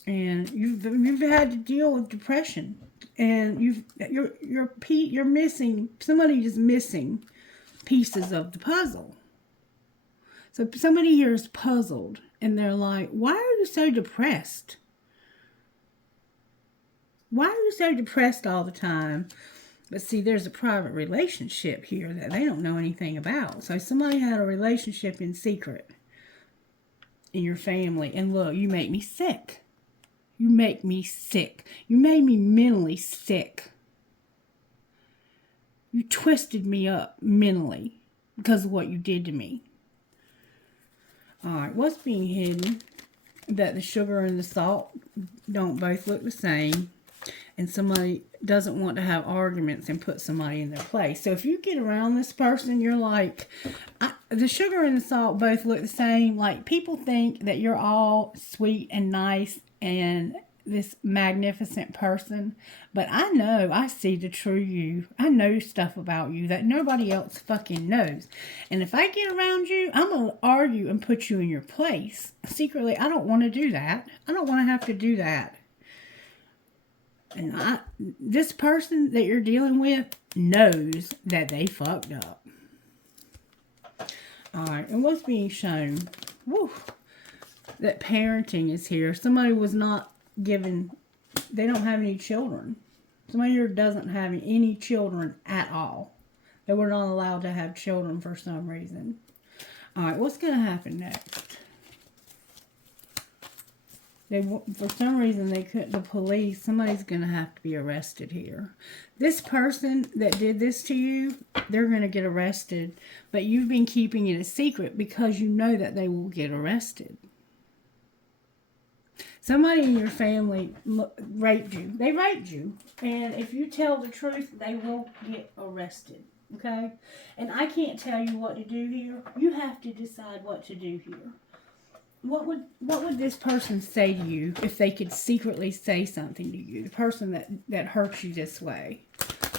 And you've had to deal with depression. And you're missing, somebody is missing pieces of the puzzle. So somebody here is puzzled and they're like, why are you so depressed? Why are you so depressed all the time? But see, there's a private relationship here that they don't know anything about. So somebody had a relationship in secret in your family. And look, you make me sick. You make me sick. You made me mentally sick. You twisted me up mentally because of what you did to me. Alright, what's being hidden? That the sugar and the salt don't both look the same. And somebody doesn't want to have arguments and put somebody in their place. So if you get around this person, you're like, the sugar and the salt both look the same. Like, people think that you're all sweet and nice and this magnificent person, but I see the true you. I know stuff about you that nobody else fucking knows. And if I get around you, I'm going to argue and put you in your place. Secretly, I don't want to do that. I don't want to have to do that. And this person that you're dealing with knows that they fucked up. Alright, and what's being shown? Woo, that parenting is here. Somebody was not given, they don't have any children. Somebody here doesn't have any children at all. They were not allowed to have children for some reason. Alright, what's going to happen next? For some reason, they couldn't, the police, somebody's going to have to be arrested here. This person that did this to you, they're going to get arrested. But you've been keeping it a secret because you know that they will get arrested. Somebody in your family raped you. They raped you. And if you tell the truth, they will get arrested. Okay? And I can't tell you what to do here. You have to decide what to do here. What would this person say to you if they could secretly say something to you? The person that hurt you this way.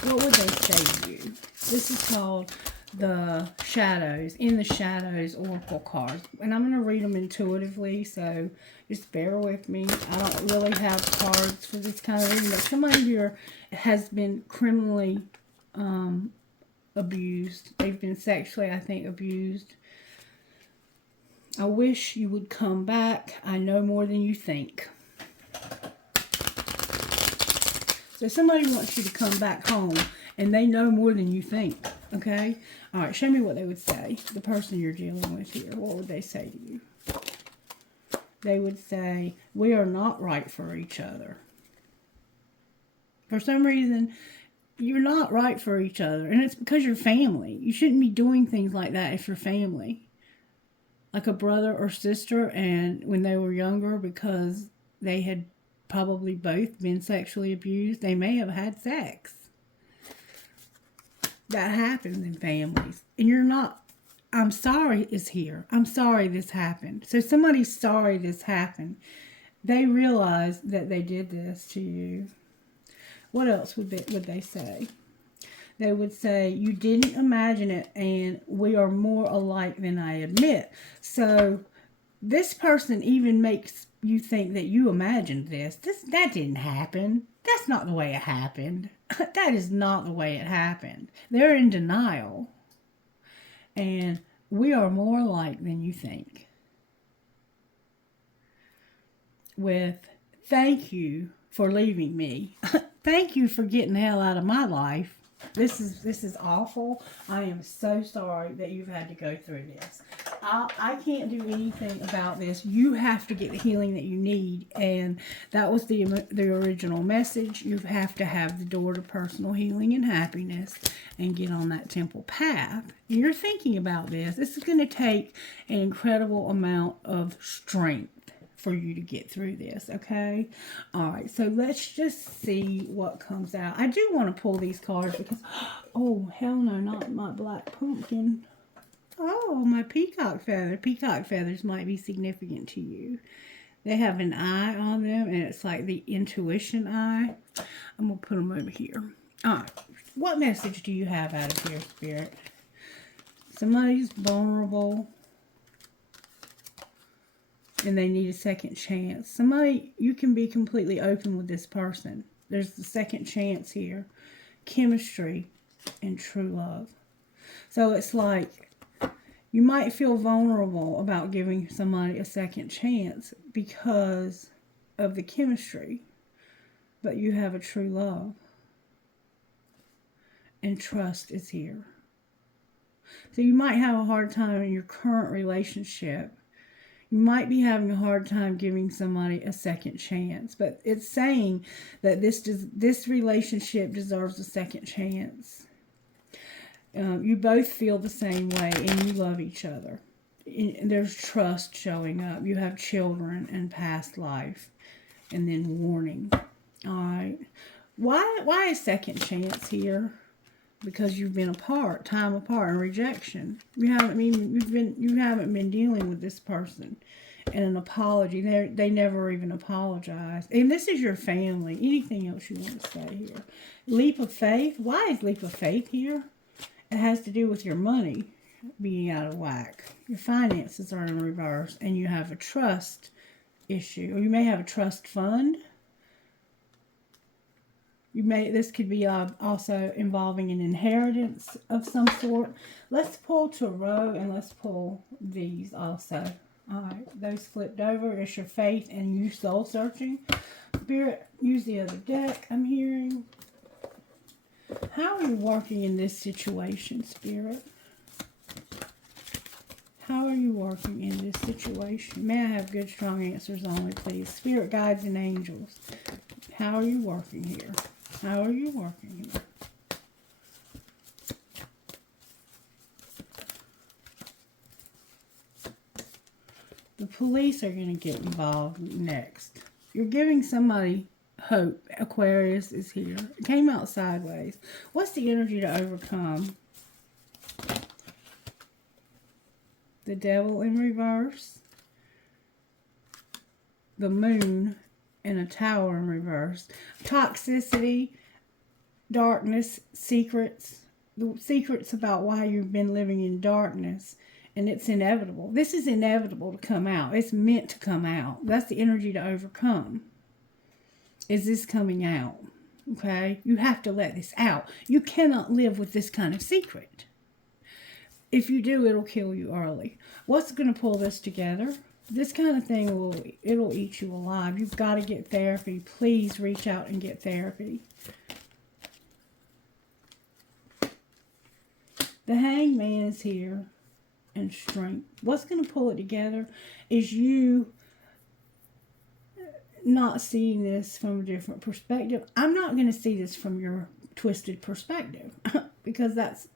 What would they say to you? This is called the Shadows, In the Shadows Oracle cards. And I'm going to read them intuitively, so just bear with me. I don't really have cards for this kind of reading, but somebody here has been criminally abused. They've been sexually, I think, abused. I wish you would come back. I know more than you think. So somebody wants you to come back home, and they know more than you think. Okay? All right, show me what they would say. The person you're dealing with here, what would they say to you? They would say, we are not right for each other. For some reason, you're not right for each other, and it's because you're family. You shouldn't be doing things like that if you're family. Like a brother or sister, and when they were younger, because they had probably both been sexually abused, they may have had sex. That happens in families. And you're not, I'm sorry is here. I'm sorry this happened. So somebody's sorry this happened. They realize that they did this to you. What else would they say? They would say, you didn't imagine it, and we are more alike than I admit. So this person even makes you think that you imagined this. That didn't happen. That's not the way it happened. That is not the way it happened. They're in denial. And we are more alike than you think. With, thank you for leaving me. Thank you for getting the hell out of my life. This is awful. I am so sorry that you've had to go through this. I can't do anything about this. You have to get the healing that you need, and that was the original message. You have to have the door to personal healing and happiness and get on that temple path. And you're thinking about this. This is going to take an incredible amount of strength for you to get through this, okay? All right, so let's just see what comes out. I do want to pull these cards because, oh, hell no, not my black pumpkin. Oh, my peacock feather. Peacock feathers might be significant to you. They have an eye on them, and it's like the intuition eye. I'm going to put them over here. All right, what message do you have out of here, Spirit? Somebody's vulnerable, and they need a second chance. Somebody, you can be completely open with this person. There's the second chance here. Chemistry and true love. So it's like you might feel vulnerable about giving somebody a second chance because of the chemistry. But you have a true love. And trust is here. So you might have a hard time in your current relationship. You might be having a hard time giving somebody a second chance, but it's saying that this relationship deserves a second chance. You both feel the same way, and you love each other. And there's trust showing up. You have children and past life, and then warning. All right. Why a second chance here? Because you've been apart, time apart, and rejection. You haven't been dealing with this person, and an apology. They never even apologize. And this is your family. Anything else you want to say here? Leap of faith. Why is leap of faith here? It has to do with your money being out of whack. Your finances are in reverse, and you have a trust issue, or you may have a trust fund. This could be also involving an inheritance of some sort. Let's pull Tarot, and let's pull these also. All right, those flipped over. It's your faith and you soul searching. Spirit, use the other deck I'm hearing. How are you working in this situation, Spirit? How are you working in this situation? May I have good, strong answers only, please? Spirit, guides, and angels. How are you working here? How are you working here? The police are going to get involved next. You're giving somebody hope. Aquarius is here. It came out sideways. What's the energy to overcome? The Devil in reverse. The Moon and a Tower in reverse. Toxicity, darkness, secrets. The secrets about why you've been living in darkness. And it's inevitable. This is inevitable to come out. It's meant to come out. That's the energy to overcome. Is this coming out? Okay? You have to let this out. You cannot live with this kind of secret. If you do, it'll kill you early. What's going to pull this together? This kind of thing it'll eat you alive. You've got to get therapy. Please reach out and get therapy. The Hanged Man is here. And strength. What's going to pull it together is you not seeing this from a different perspective. I'm not going to see this from your twisted perspective because that's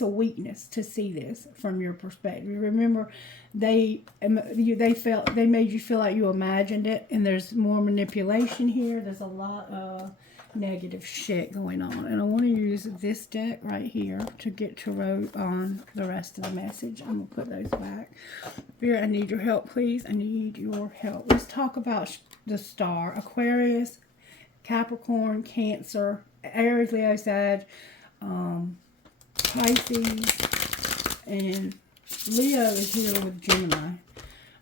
a weakness to see this from your perspective. Remember, they made you feel like you imagined it, and there's more manipulation here. There's a lot of negative shit going on, and I want to use this deck right here to get tarot on the rest of the message. I'm gonna put those back. Spirit, I need your help, please. I need your help. Let's talk about the star. Aquarius, Capricorn, Cancer, Aries, Leo, Sag, Pisces, and Leo is here with Gemini.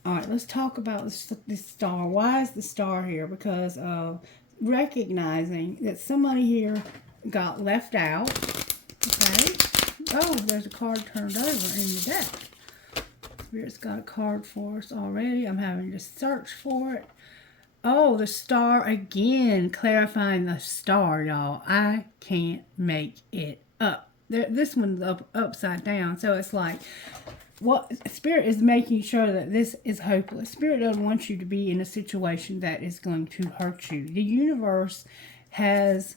All right, let's talk about this star. Why is the star here? Because of recognizing that somebody here got left out. Okay. Oh, there's a card turned over in the deck. Spirit's got a card for us already. I'm having to search for it. Oh, the star again. Clarifying the star, y'all. I can't make it up. This one's upside down. So it's like, what Spirit is making sure that this is hopeless. Spirit doesn't want you to be in a situation that is going to hurt you. The universe has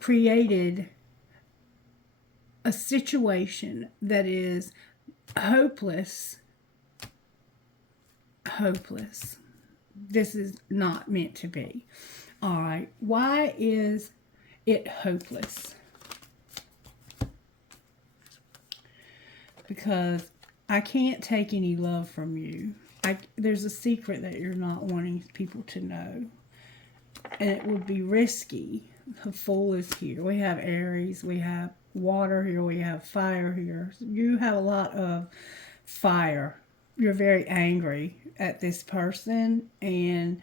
created a situation that is hopeless. Hopeless. This is not meant to be. All right. Why is it hopeless? Because I can't take any love from you. There's a secret that you're not wanting people to know. And it would be risky. The Fool is here. We have Aries. We have water here. We have fire here. You have a lot of fire. You're very angry at this person. And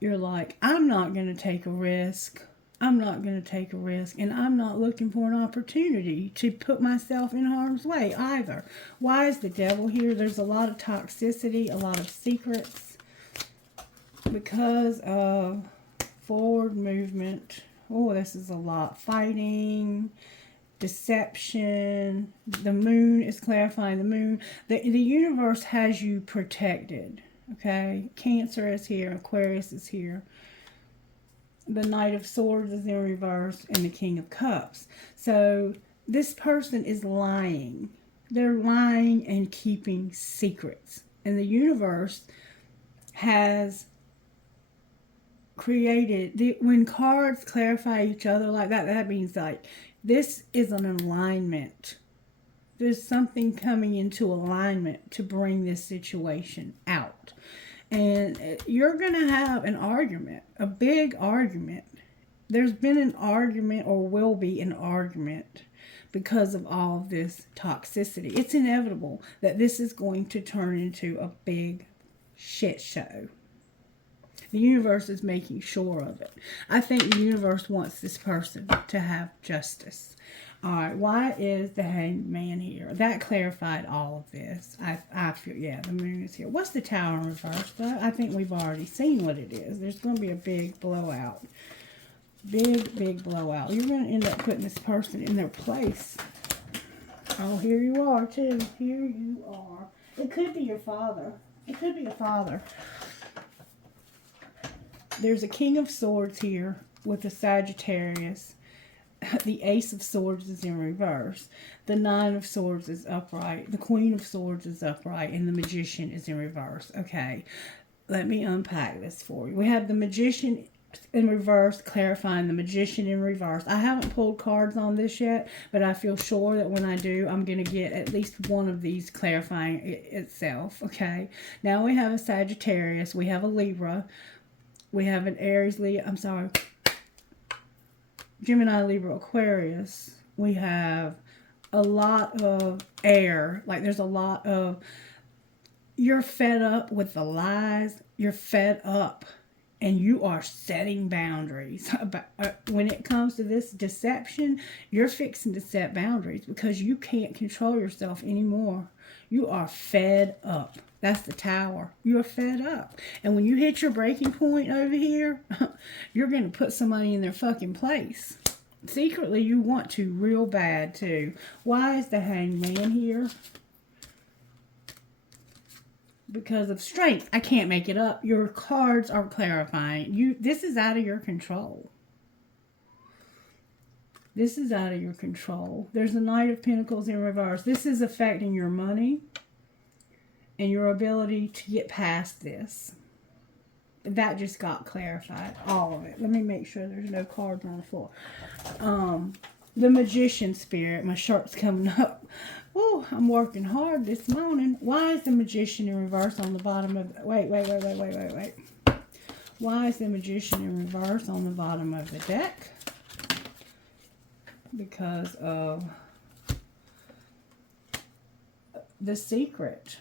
you're like, I'm not going to take a risk. I'm not going to take a risk, and I'm not looking for an opportunity to put myself in harm's way either. Why is the Devil here? There's a lot of toxicity, a lot of secrets because of forward movement. Oh, this is a lot. Fighting, deception. The Moon is clarifying the Moon. The universe has you protected, okay? Cancer is here. Aquarius is here. The Knight of Swords is in reverse, and the King of Cups. So this person is lying. They're lying and keeping secrets. And the universe has created, when cards clarify each other like that, that means like this is an alignment. there's something coming into alignment to bring this situation out. And you're going to have an argument, a big argument. There's been an argument or will be an argument because of all of this toxicity. It's inevitable that this is going to turn into a big shit show. The universe is making sure of it. I think the universe wants this person to have justice. All right, why is the Hanged Man here? That clarified all of this. I feel, yeah, the moon is here. What's the Tower in reverse, though? I think we've already seen what it is. There's going to be a big blowout. Big blowout. You're going to end up putting this person in their place. Oh, here you are, too. Here you are. It could be your father. It could be your father. There's a King of Swords here with a Sagittarius. The Ace of Swords is in reverse. The Nine of Swords is upright. The Queen of Swords is upright. And the Magician is in reverse. Okay, let me unpack this for you. We have the Magician in reverse, clarifying the Magician in reverse. I haven't pulled cards on this yet, but I feel sure that when I do, I'm going to get at least one of these clarifying itself. Okay, now we have a Sagittarius. We have a Libra. We have an Aries, Gemini, Libra, Aquarius. We have a lot of air. Like there's a lot of, you're fed up with the lies. You're fed up and you are setting boundaries. When it comes to this deception, you're fixing to set boundaries because you can't control yourself anymore. You are fed up. That's the Tower. You're fed up. And when you hit your breaking point over here, you're going to put somebody in their fucking place. Secretly, you want to real bad, too. Why is the Hanged Man here? Because of strength. I can't make it up. Your cards are clarifying. This is out of your control. This is out of your control. There's the Knight of Pentacles in reverse. This is affecting your money and your ability to get past this. That just got clarified. All of it. Let me make sure there's no cards on the floor. The Magician spirit. My shirt's coming up. Oh, I'm working hard this morning. Why is the Magician in reverse on the bottom of... Wait. Why is the Magician in reverse on the bottom of the deck? Because of the Secret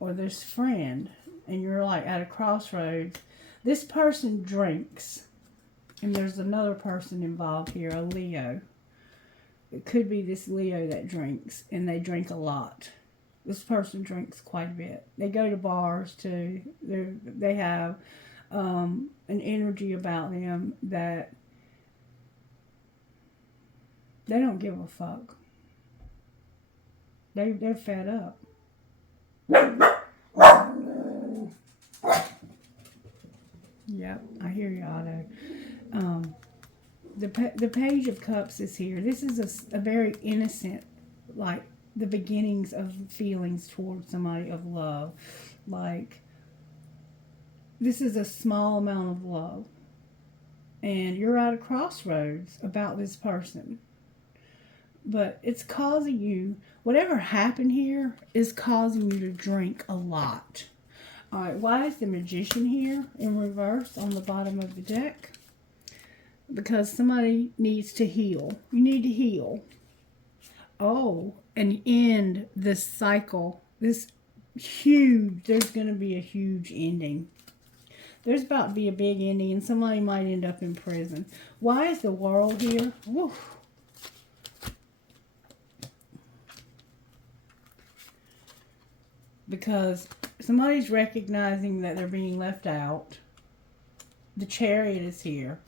or this friend, and you're like at a crossroads. This person drinks, and there's another person involved here, a Leo. It could be this Leo that drinks, and they drink a lot. This person drinks quite a bit. They go to bars too. They have an energy about them that they don't give a fuck. They're fed up. Yep, I hear you, Otto. The Page of Cups is here. This is a very innocent, like the beginnings of feelings towards somebody of love. Like, this is a small amount of love. And you're at a crossroads about this person. But it's causing you, whatever happened here is causing you to drink a lot. All right, why is the Magician here in reverse on the bottom of the deck? Because somebody needs to heal. You need to heal. Oh, and end this cycle. This huge, there's going to be a huge ending. There's about to be a big ending, and somebody might end up in prison. Why is the World here? Woo. Because somebody's recognizing that they're being left out. The Chariot is here.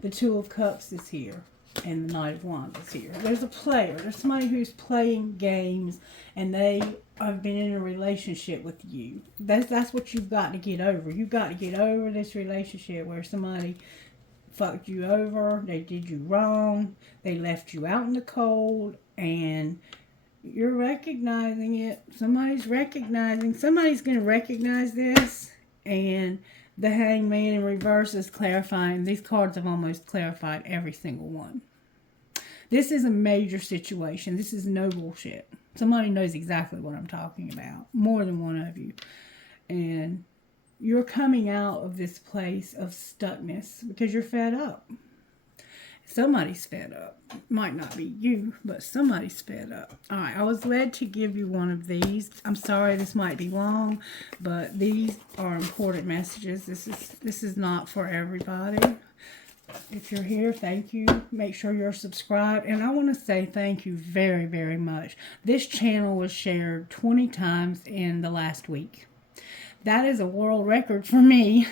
The Two of Cups is here. And the Knight of Wands is here. There's a player. There's somebody who's playing games and they have been in a relationship with you. That's what you've got to get over. You've got to get over this relationship where somebody fucked you over. They did you wrong. They left you out in the cold. And you're recognizing it. Somebody's recognizing. Somebody's going to recognize this. And the Hanged Man in reverse is clarifying. These cards have almost clarified every single one. This is a major situation. This is no bullshit. Somebody knows exactly what I'm talking about. More than one of you. And you're coming out of this place of stuckness because you're fed up. Somebody's fed up. Might not be you, but somebody's fed up. All right, I was led to give you one of these. I'm sorry this might be long, but these are important messages. This is not for everybody. If you're here, thank you. Make sure you're subscribed. And I want to say thank you very, very much. This channel was shared 20 times in the last week. That is a world record for me.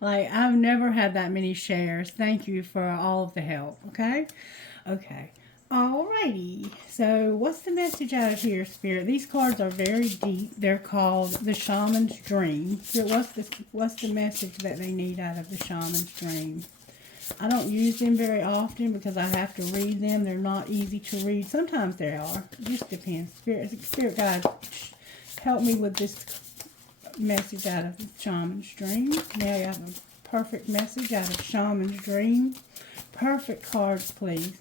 Like, I've never had that many shares. Thank you for all of the help, okay? Okay. Alrighty. So, what's the message out of here, Spirit? These cards are very deep. They're called the Shaman's Dream. So what's the message that they need out of the Shaman's Dream? I don't use them very often because I have to read them. They're not easy to read. Sometimes they are. It just depends. Spirit guides, help me with this message out of the Shaman's Dream. Now you have a perfect message out of Shaman's Dream. Perfect cards, please.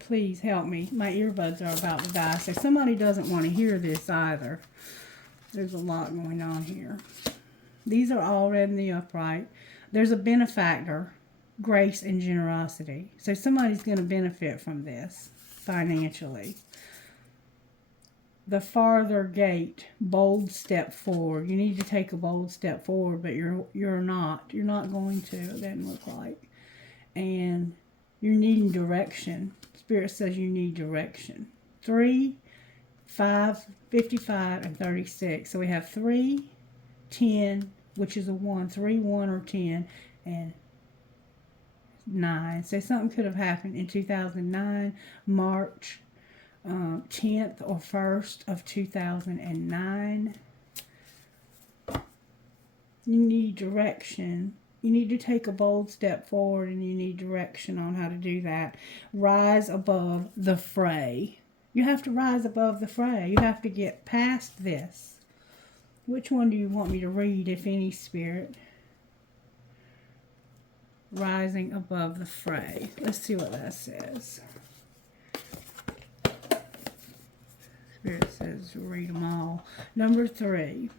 Please help me. My earbuds are about to die. So somebody doesn't want to hear this either. There's a lot going on here. These are all read in the upright. There's a benefactor, grace and generosity. So somebody's going to benefit from this financially. The farther gate, bold step forward. You need to take a bold step forward, but you're not. You're not going to. It doesn't look like. And you're needing direction. Spirit says you need direction. 3, 5, 55, and 36. So we have 3, 10, which is a 1. 3, 1, or 10, and 9. So something could have happened in 2009, March 10th or 1st of 2009. You need direction. You need to take a bold step forward, and you need direction on how to do that. Rise above the fray. You have to rise above the fray. You have to get past this. Which one do you want me to read, if any, Spirit? Rising above the fray. Let's see what that says. Spirit says read them all. Number 3.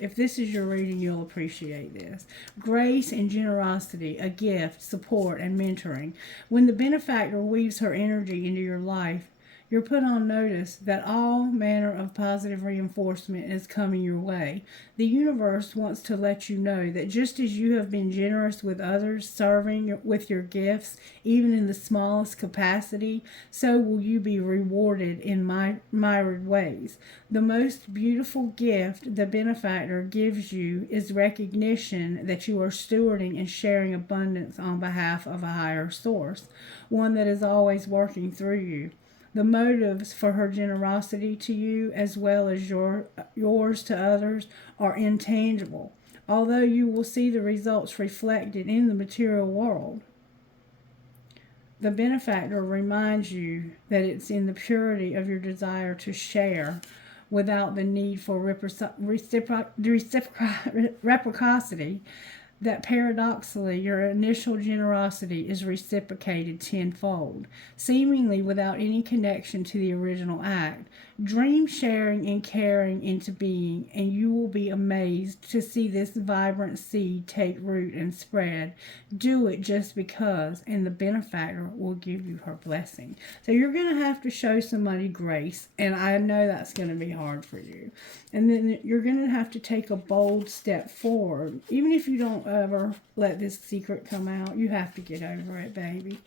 If this is your reading, you'll appreciate this. Grace and generosity, a gift, support, and mentoring. When the benefactor weaves her energy into your life, you're put on notice that all manner of positive reinforcement is coming your way. The universe wants to let you know that just as you have been generous with others, serving with your gifts, even in the smallest capacity, so will you be rewarded in myriad ways. The most beautiful gift the benefactor gives you is recognition that you are stewarding and sharing abundance on behalf of a higher source, one that is always working through you. The motives for her generosity to you, as well as yours to others, are intangible, although you will see the results reflected in the material world. The benefactor reminds you that it's in the purity of your desire to share without the need for reciprocity that paradoxically your initial generosity is reciprocated tenfold, seemingly without any connection to the original act. Dream sharing and caring into being, and you will be amazed to see this vibrant seed take root and spread. Do it just because, and the benefactor will give you her blessing. So you're going to have to show somebody grace, and I know that's going to be hard for you. And then you're going to have to take a bold step forward. Even if you don't ever let this secret come out, you have to get over it, baby.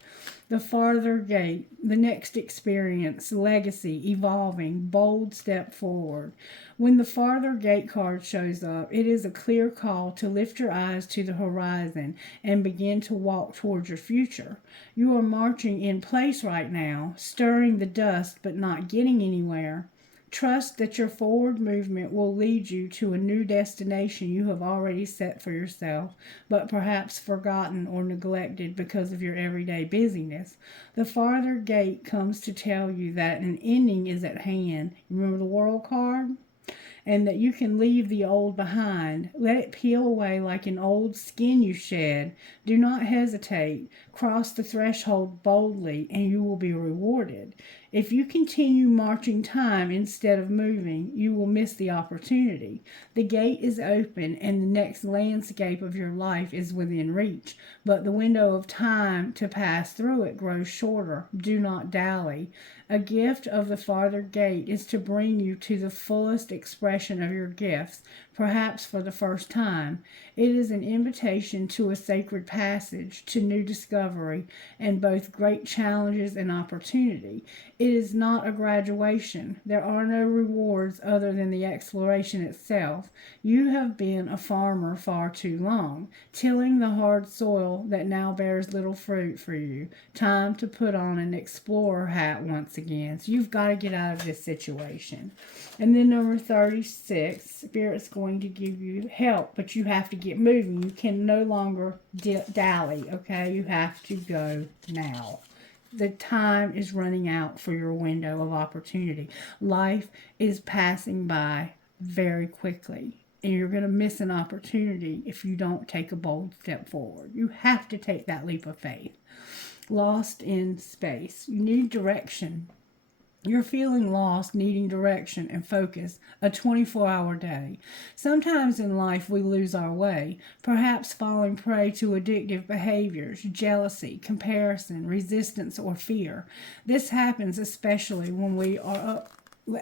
The farther gate, the next experience, legacy, evolving, bold step forward. When the farther gate card shows up, it is a clear call to lift your eyes to the horizon and begin to walk towards your future. You are marching in place right now, stirring the dust but not getting anywhere. Trust that your forward movement will lead you to a new destination you have already set for yourself, but perhaps forgotten or neglected because of your everyday busyness. The farther gate comes to tell you that an ending is at hand. Remember the World card? And that you can leave the old behind. Let it peel away like an old skin you shed. Do not hesitate. Cross the threshold boldly, and you will be rewarded. If you continue marching time instead of moving, you will miss the opportunity. The gate is open, and the next landscape of your life is within reach, but the window of time to pass through it grows shorter. Do not dally. A gift of the farther gate is to bring you to the fullest expression of your gifts, perhaps for the first time. It is an invitation to a sacred passage, to new discovery, and both great challenges and opportunity. It is not a graduation. There are no rewards other than the exploration itself. You have been a farmer far too long, tilling the hard soil that now bears little fruit for you. Time to put on an explorer hat once again. So you've got to get out of this situation. And then number 36, Spirit's going to give you help, but you have to get moving. You can no longer dally, okay? You have to go now. The time is running out for your window of opportunity. Life is passing by very quickly, and you're going to miss an opportunity if you don't take a bold step forward. You have to take that leap of faith. Lost in space. You need direction. You're feeling lost, needing direction and focus, a 24-hour day. Sometimes in life we lose our way, perhaps falling prey to addictive behaviors, jealousy, comparison, resistance, or fear. This happens especially when we are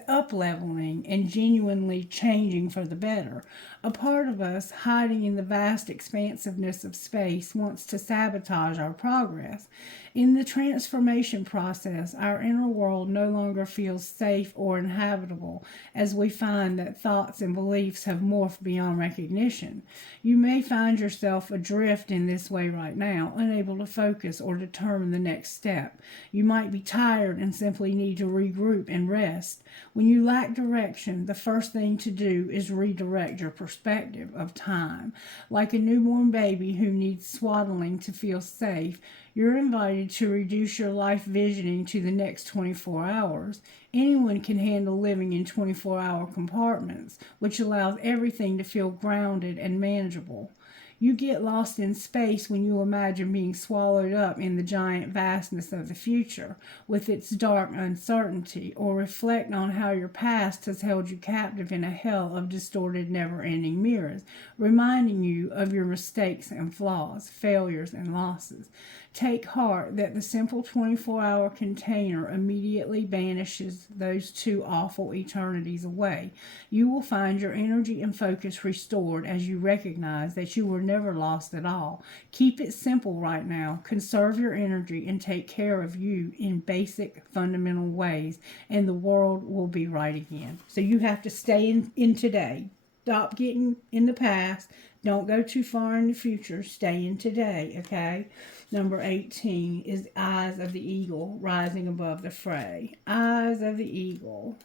up-leveling and genuinely changing for the better. A part of us, hiding in the vast expansiveness of space, wants to sabotage our progress. In the transformation process, our inner world no longer feels safe or inhabitable, as we find that thoughts and beliefs have morphed beyond recognition. You may find yourself adrift in this way right now, unable to focus or determine the next step. You might be tired and simply need to regroup and rest. When you lack direction, the first thing to do is redirect your perspective of time. Like a newborn baby who needs swaddling to feel safe, you're invited to reduce your life visioning to the next 24 hours. Anyone can handle living in 24-hour compartments, which allows everything to feel grounded and manageable. You get lost in space when you imagine being swallowed up in the giant vastness of the future, with its dark uncertainty, or reflect on how your past has held you captive in a hell of distorted, never-ending mirrors, reminding you of your mistakes and flaws, failures and losses. Take heart that the simple 24-hour container immediately banishes those two awful eternities away. You will find your energy and focus restored as you recognize that you were never lost at all. Keep it simple right now. Conserve your energy and take care of you in basic, fundamental ways, and the world will be right again. So you have to stay in today. Stop getting in the past. Don't go too far in the future. Stay in today, okay? Number 18 is Eyes of the Eagle, rising above the fray. Eyes of the Eagle.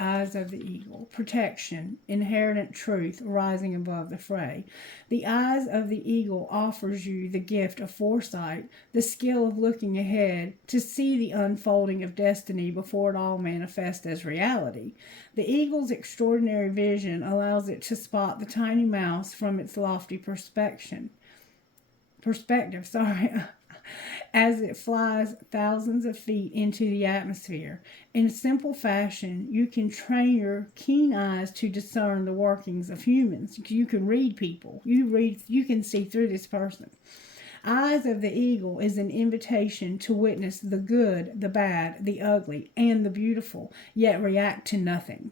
Eyes of the Eagle. Protection, inherent truth, rising above the fray. The eyes of the eagle offers you the gift of foresight, the skill of looking ahead to see the unfolding of destiny before it all manifests as reality. The eagle's extraordinary vision allows it to spot the tiny mouse from its lofty perspective, as it flies thousands of feet into the atmosphere. In simple fashion, you can train your keen eyes to discern the workings of humans. You can read people. You can see through this person. Eyes of the Eagle is an invitation to witness the good, the bad, the ugly, and the beautiful, yet react to nothing.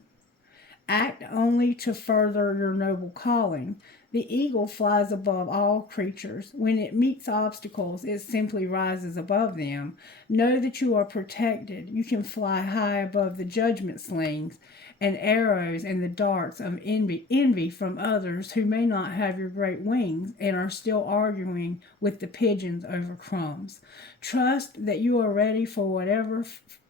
Act only to further your noble calling. The eagle flies above all creatures. When it meets obstacles, it simply rises above them. Know that you are protected. You can fly high above the judgment slings and arrows and the darts of envy from others who may not have your great wings and are still arguing with the pigeons over crumbs. Trust that you are ready for whatever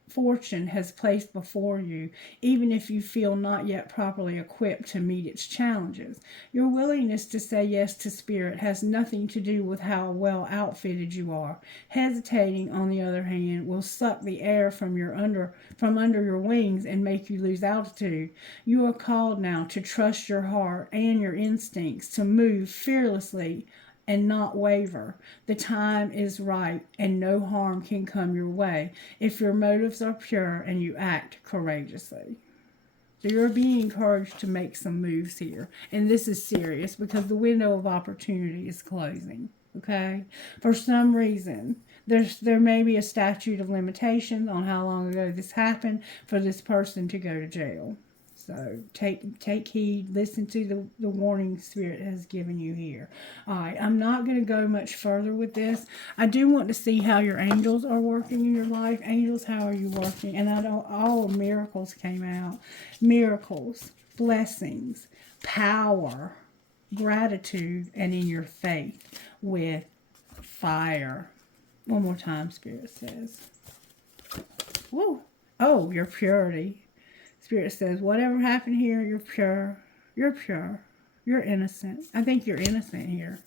fortune has placed before you, even if you feel not yet properly equipped to meet its challenges. Your willingness to say yes to spirit has nothing to do with how well outfitted you are. Hesitating, on the other hand, will suck the air from under your wings and make you lose altitude. You are called now to trust your heart and your instincts, to move fearlessly and not waver. The time is right and no harm can come your way if your motives are pure and you act courageously. So you're being encouraged to make some moves here. And this is serious because the window of opportunity is closing. Okay? For some reason, there may be a statute of limitations on how long ago this happened for this person to go to jail. So take heed, listen to the warning Spirit has given you here. All right, I'm not going to go much further with this. I do want to see how your angels are working in your life. Angels, how are you working? And all miracles came out. Miracles, blessings, power, gratitude, and in your faith with fire. One more time, Spirit says. Woo. Oh, your purity. Spirit says, whatever happened here, you're pure. You're pure. You're innocent. I think you're innocent here.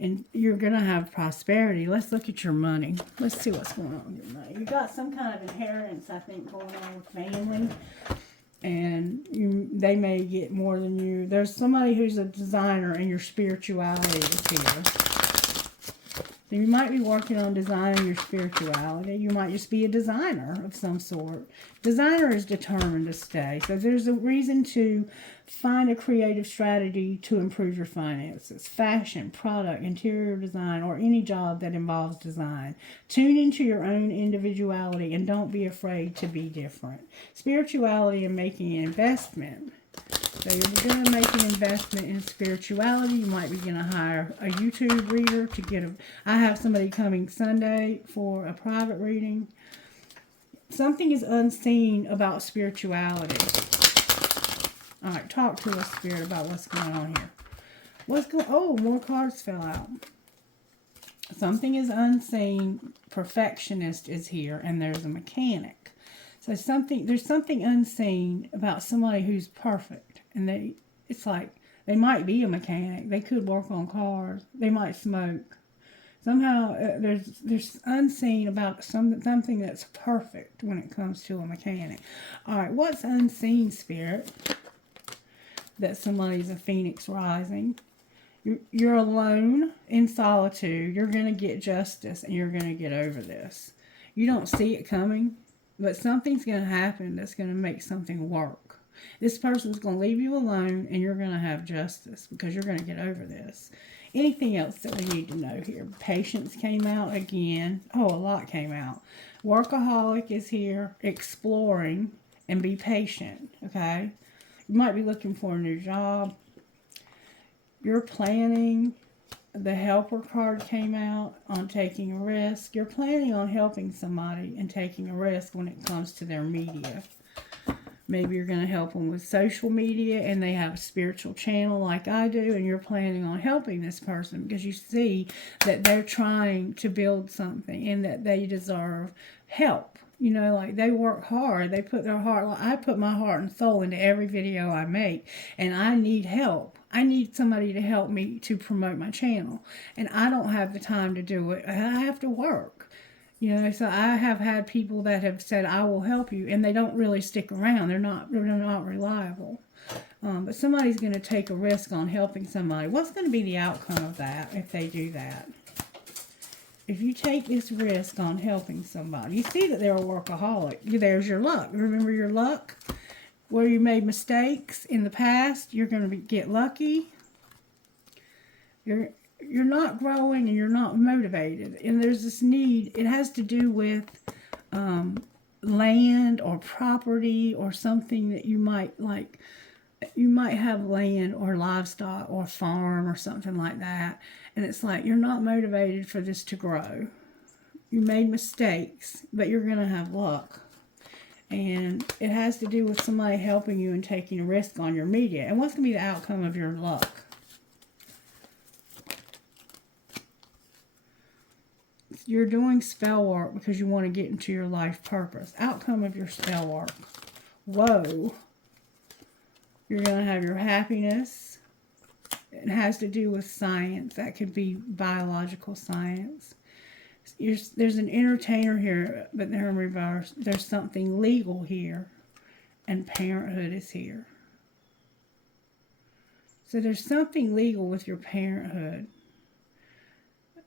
And you're going to have prosperity. Let's look at your money. Let's see what's going on with your money. You got some kind of inheritance, I think, going on with family. And they may get more than you. There's somebody who's a designer and your spirituality is here. So you might be working on designing your spirituality. You might just be a designer of some sort. Designer is determined to stay. So there's a reason to find a creative strategy to improve your finances. Fashion, product, interior design, or any job that involves design. Tune into your own individuality and don't be afraid to be different. Spirituality and making an investment. So you're going to make an investment in spirituality. You might be going to hire a YouTube reader to get I have somebody coming Sunday for a private reading. Something is unseen about spirituality. All right, talk to us, Spirit, about what's going on here. Oh, more cards fell out. Something is unseen. Perfectionist is here, and there's a mechanic. So there's something unseen about somebody who's perfect. And it's like they might be a mechanic. They could work on cars. They might smoke. Somehow there's unseen about something that's perfect when it comes to a mechanic. All right, what's unseen, Spirit? That somebody's a phoenix rising. You're alone in solitude. You're going to get justice and you're going to get over this. You don't see it coming, but something's going to happen that's going to make something work. This person's going to leave you alone and you're going to have justice because you're going to get over this. Anything else that we need to know here? Patience came out again. Oh, a lot came out. Workaholic is here. Exploring and be patient, okay? You might be looking for a new job. You're planning. The helper card came out on taking a risk. You're planning on helping somebody and taking a risk when it comes to their media. Maybe you're going to help them with social media and they have a spiritual channel like I do, and you're planning on helping this person because you see that they're trying to build something and that they deserve help. You know, like they work hard. They put their heart, like I put my heart and soul into every video I make, and I need help. I need somebody to help me to promote my channel, and I don't have the time to do it. I have to work. You know, so I have had people that have said, I will help you, and they don't really stick around. They're not reliable. But somebody's going to take a risk on helping somebody. What's going to be the outcome of that if they do that? If you take this risk on helping somebody, you see that they're a workaholic. There's your luck. Remember your luck? Where you made mistakes in the past, you're going to get lucky. You're not growing and you're not motivated. And there's this need. It has to do with land or property or something that you might like. You might have land or livestock or farm or something like that. And it's like you're not motivated for this to grow. You made mistakes, but you're going to have luck. And it has to do with somebody helping you and taking a risk on your media. And what's going to be the outcome of your luck? You're doing spell work because you want to get into your life purpose. Outcome of your spell work. Whoa. You're going to have your happiness. It has to do with science. That could be biological science. There's an entertainer here, but they're in reverse. There's something legal here. And parenthood is here. So there's something legal with your parenthood.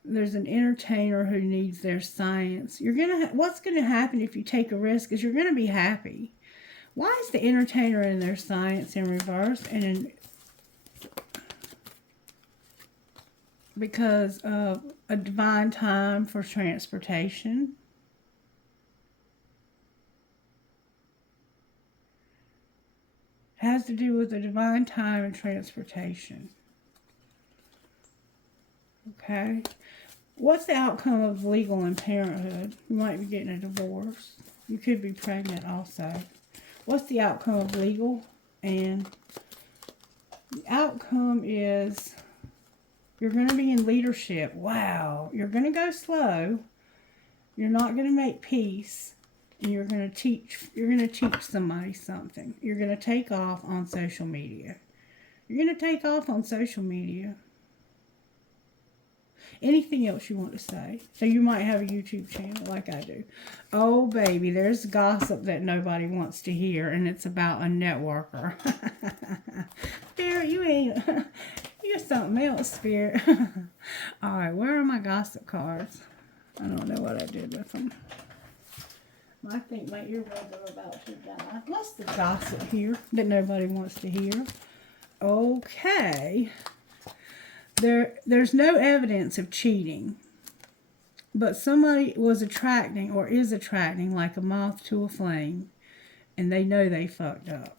there's an entertainer who needs their science. You're gonna. What's gonna happen if you take a risk is you're gonna be happy. Why is the entertainer in their science in reverse and in because of a divine time for transportation? It has to do with the divine time and transportation. Okay. What's the outcome of legal and parenthood? You might be getting a divorce. You could be pregnant also. What's the outcome of legal? And the outcome is you're going to be in leadership. Wow. You're going to go slow. You're not going to make peace. And you're going to teach somebody something. You're going to take off on social media. You're going to take off on social media. Anything else you want to say? So you might have a YouTube channel like I do. Oh, baby, there's gossip that nobody wants to hear, and it's about a networker. Spirit, you're something else, Spirit. All right, where are my gossip cards? I don't know what I did with them. I think my earbuds are about to die. What's the gossip here that nobody wants to hear? Okay. There's no evidence of cheating, but somebody was attracting or is attracting like a moth to a flame, and they know they fucked up.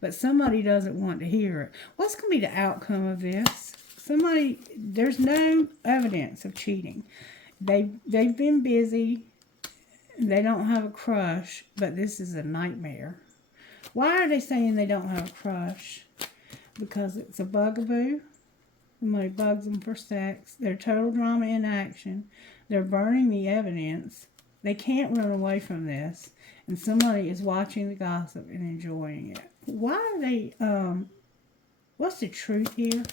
But somebody doesn't want to hear it. What's going to be the outcome of this? There's no evidence of cheating. They've been busy. They don't have a crush, but this is a nightmare. Why are they saying they don't have a crush? Because it's a bugaboo. Somebody bugs them for sex. They're total drama in action. They're burning the evidence. They can't run away from this. And somebody is watching the gossip and enjoying it. Why are they, what's the truth here?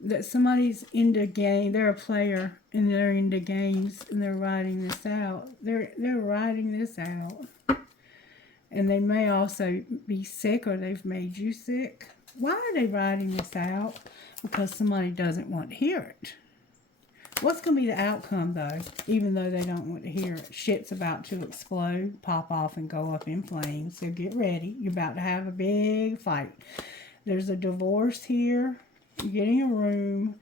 That somebody's into game. They're a player and they're into games and they're writing this out. They're writing this out. And they may also be sick or they've made you sick. Why are they writing this out? Because somebody doesn't want to hear it. What's going to be the outcome, though, even though they don't want to hear it? Shit's about to explode, pop off, and go up in flames. So get ready. You're about to have a big fight. There's a divorce here. You're getting a room.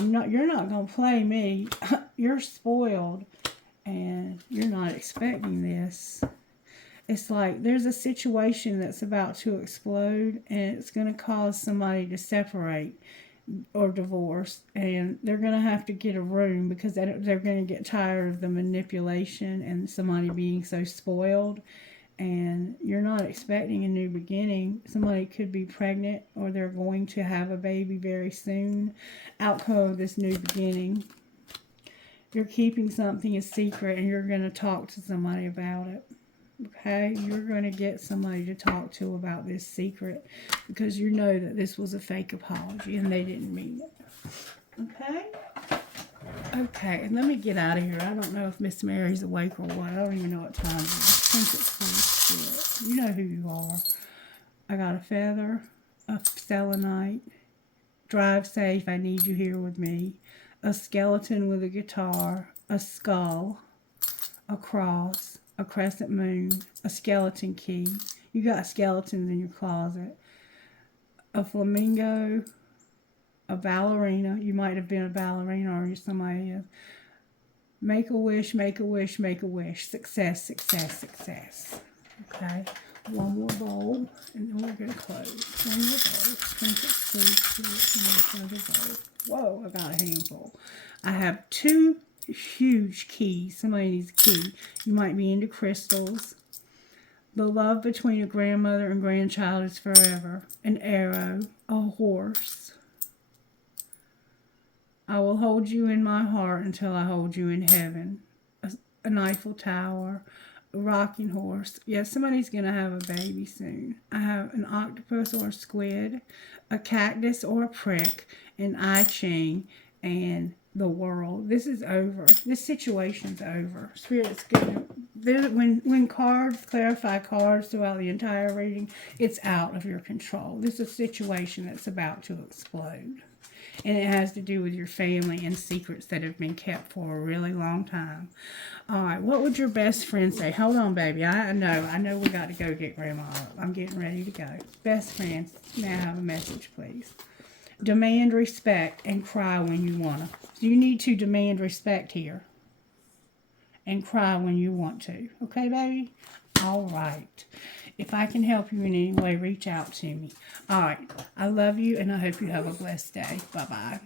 You're not going to play me. You're spoiled, and you're not expecting this. It's like there's a situation that's about to explode, and it's going to cause somebody to separate or divorce, and they're going to have to get a room because they're going to get tired of the manipulation and somebody being so spoiled. And you're not expecting a new beginning. Somebody could be pregnant or they're going to have a baby very soon. Outcome of this new beginning. You're keeping something a secret and you're going to talk to somebody about it. Okay? You're going to get somebody to talk to about this secret because you know that this was a fake apology and they didn't mean it. Okay? Okay, and let me get out of here. I don't know if Miss Mary's awake or what. I don't even know what time it is. I think it's 26. You know who you are. I got a feather, a selenite, drive safe, I need you here with me, a skeleton with a guitar, a skull, a cross, a crescent moon, a skeleton key. You got skeletons in your closet. A flamingo, a ballerina. You might have been a ballerina or somebody else. Make a wish, make a wish, make a wish. Success, success, success. Okay. One more bowl, and then we're going to close. One more bowl. Whoa, I got a handful. I have 2 huge keys. Somebody needs a key. You might be into crystals. The love between a grandmother and grandchild is forever. An arrow, a horse. I will hold you in my heart until I hold you in heaven. An Eiffel Tower, a rocking horse. Yeah, somebody's going to have a baby soon. I have an octopus or a squid, a cactus or a prick, an I Ching, and the world. This is over. This situation's over. Spirit's going to... When cards, clarify cards throughout the entire reading, it's out of your control. This is a situation that's about to explode. And it has to do with your family and secrets that have been kept for a really long time. All right, what would your best friend say? Hold on, baby. I know we got to go get Grandma up. I'm getting ready to go. Best friends, may I have a message, please? Demand respect and cry when you want to. You need to demand respect here and cry when you want to. Okay, baby? All right. If I can help you in any way, reach out to me. All right. I love you, and I hope you have a blessed day. Bye-bye.